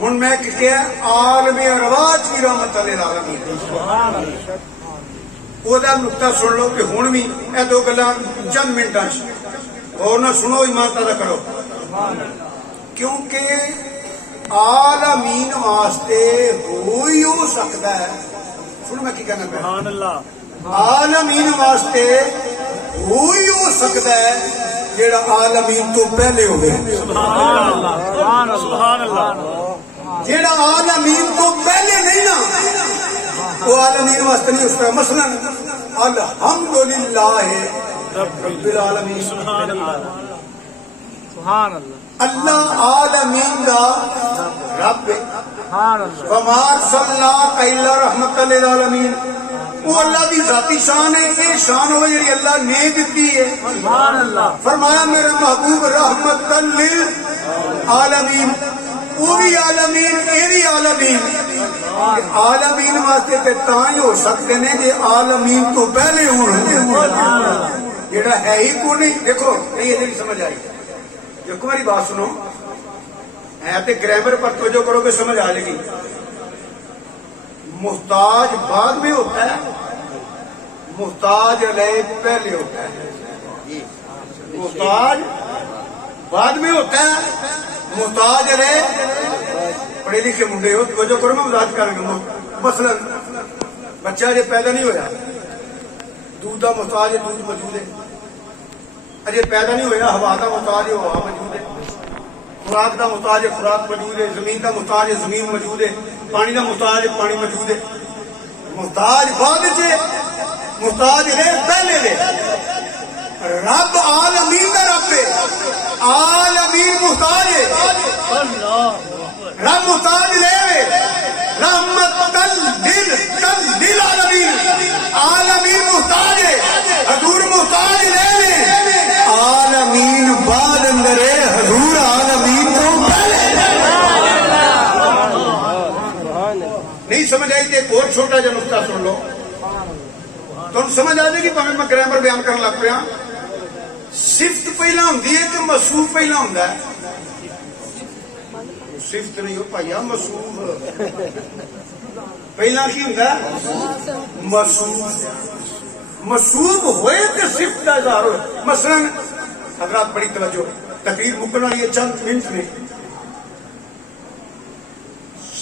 ہوں میں کیا عالم ارواح کی رحمت للعالمین وہ نقطہ سن لو کہ ہوں بھی یہ دو گلا چند منٹاں اور نہ سنو ایمانتا نہ کرو کیونکہ عالمین واسطے ہو ہی ہو سکتا ہے سنو میں کی کہنا سبحان اللہ، عالمین واسطے ہو ہی ہو سکتا ہے جیڑا عالمین تو پہلے ہو گیا سبحان اللہ، سبحان اللہ، جیڑا عالمین تو پہلے نہیں نا وہ عالمین واسطے نہیں اس طرح مثلا الحمدللہ رب العالمین سبحان اللہ، سبحان اللہ، اللہ عالمین دا رب سبحان اللہ، وما ارسلناک الا رحمت للعالمین وہ اللہ دی ذاتی شان ہے یہ شان ہو جی اللہ نے دیتی ہے سبحان اللہ، فرمایا میرا محبوب رحمت للعالمین وہ بھی عالمین یہ بھی عالمین عالمین واسطے تے تاں ہی ہو سکتے ہیں کہ عالمین تو پہلے ہون جڑا ہے ہی کو نہیں دیکھو نہیں یہ نہیں سمجھ آئی ایک باری بات سنو ہے تے گرامر پر توجہ کرو کہ سمجھ آ جائے گی محتاج بعد میں ہوتا ہے محتاج علیہ پہلے ہوتا ہے محتاج بعد میں ہوتا ہے محتاج علیہ پڑھے لکھے منڈے ہو توجہ کرو میں وضاحت کروں گا مثلا بچہ اجے پیدا نہیں ہویا دودھ کا محتاج ہے دودھ موجود ہے اجے پیدا نہیں ہویا ہوا کا محتاج ہے ہوا موجود ہے خوراک کا محتاج ہے خوراک موجود ہے زمین کا محتاج ہے زمین موجود ہے پانی کا محتاج ہے پانی موجود ہے محتاج بعد ہے محتاج ہے پہلے دے رب عالمین کا رب ہے عالمین محتاج ہے رب محتاج لے رحمت دل عالمین عالمین محتاج ہے حضور محتاج لے عالمین بعد اندر ہے حضور عالمین تو پہلے نہیں سمجھ آئی تو ایک اور چھوٹا جا نقطہ سن لو تم سمجھ آ جائے گی پہلے میں گرامر بیان کرنے لگ پیا صفت پہلا ہوں کہ موصوف پہلا ہوں صفت نہیں ہو پایا موصوف پہلا کی ہوں موصوف موصوف ہوئے کہ صفت کا اظہار ہوئے مثلا حضرات بڑی توجہ تقریر مکن والی چند منٹ میں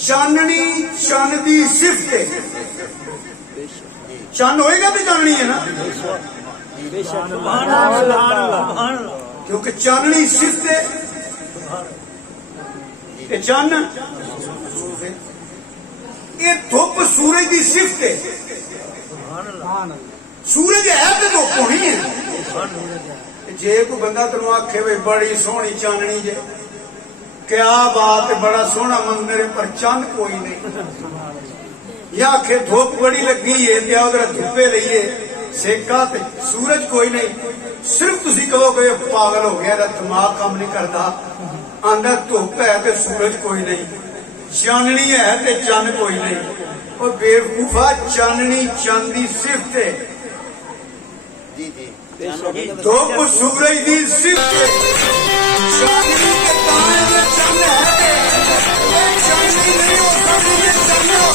چاننی چاندی صفت ہے چاند ہوئے گا بھی چاننی ہے نا کیونکہ چاننی صفت ہے چند یہ دھوپ سورج کی صفت ہے سورج ہے تو دھوپ ہونی ہے جے کوئی بندہ تینوں آخے بھائی بڑی سونی چاننی جے کیا بات ہے بڑا سونا مندر پر چاند کوئی نہیں یا آخے دھوپ بڑی لگی ہے یا ادھر دھوپے لئیے سیکا تے سورج کوئی نہیں. صرف تسی کہو کہ یہ پاگل ہو گیا, دماغ کام نہیں کرتا. آندا دھوپ ہے تے سورج کوئی نہیں, چاننی ہے تے چند کوئی نہیں. اور بیوقوفا چاننی چند دی صفت ہے, دھوپ سورج دی صفت ہے. چاننی کے تانے میں چند ہے, چاننی نہیں ہو سکتی, چند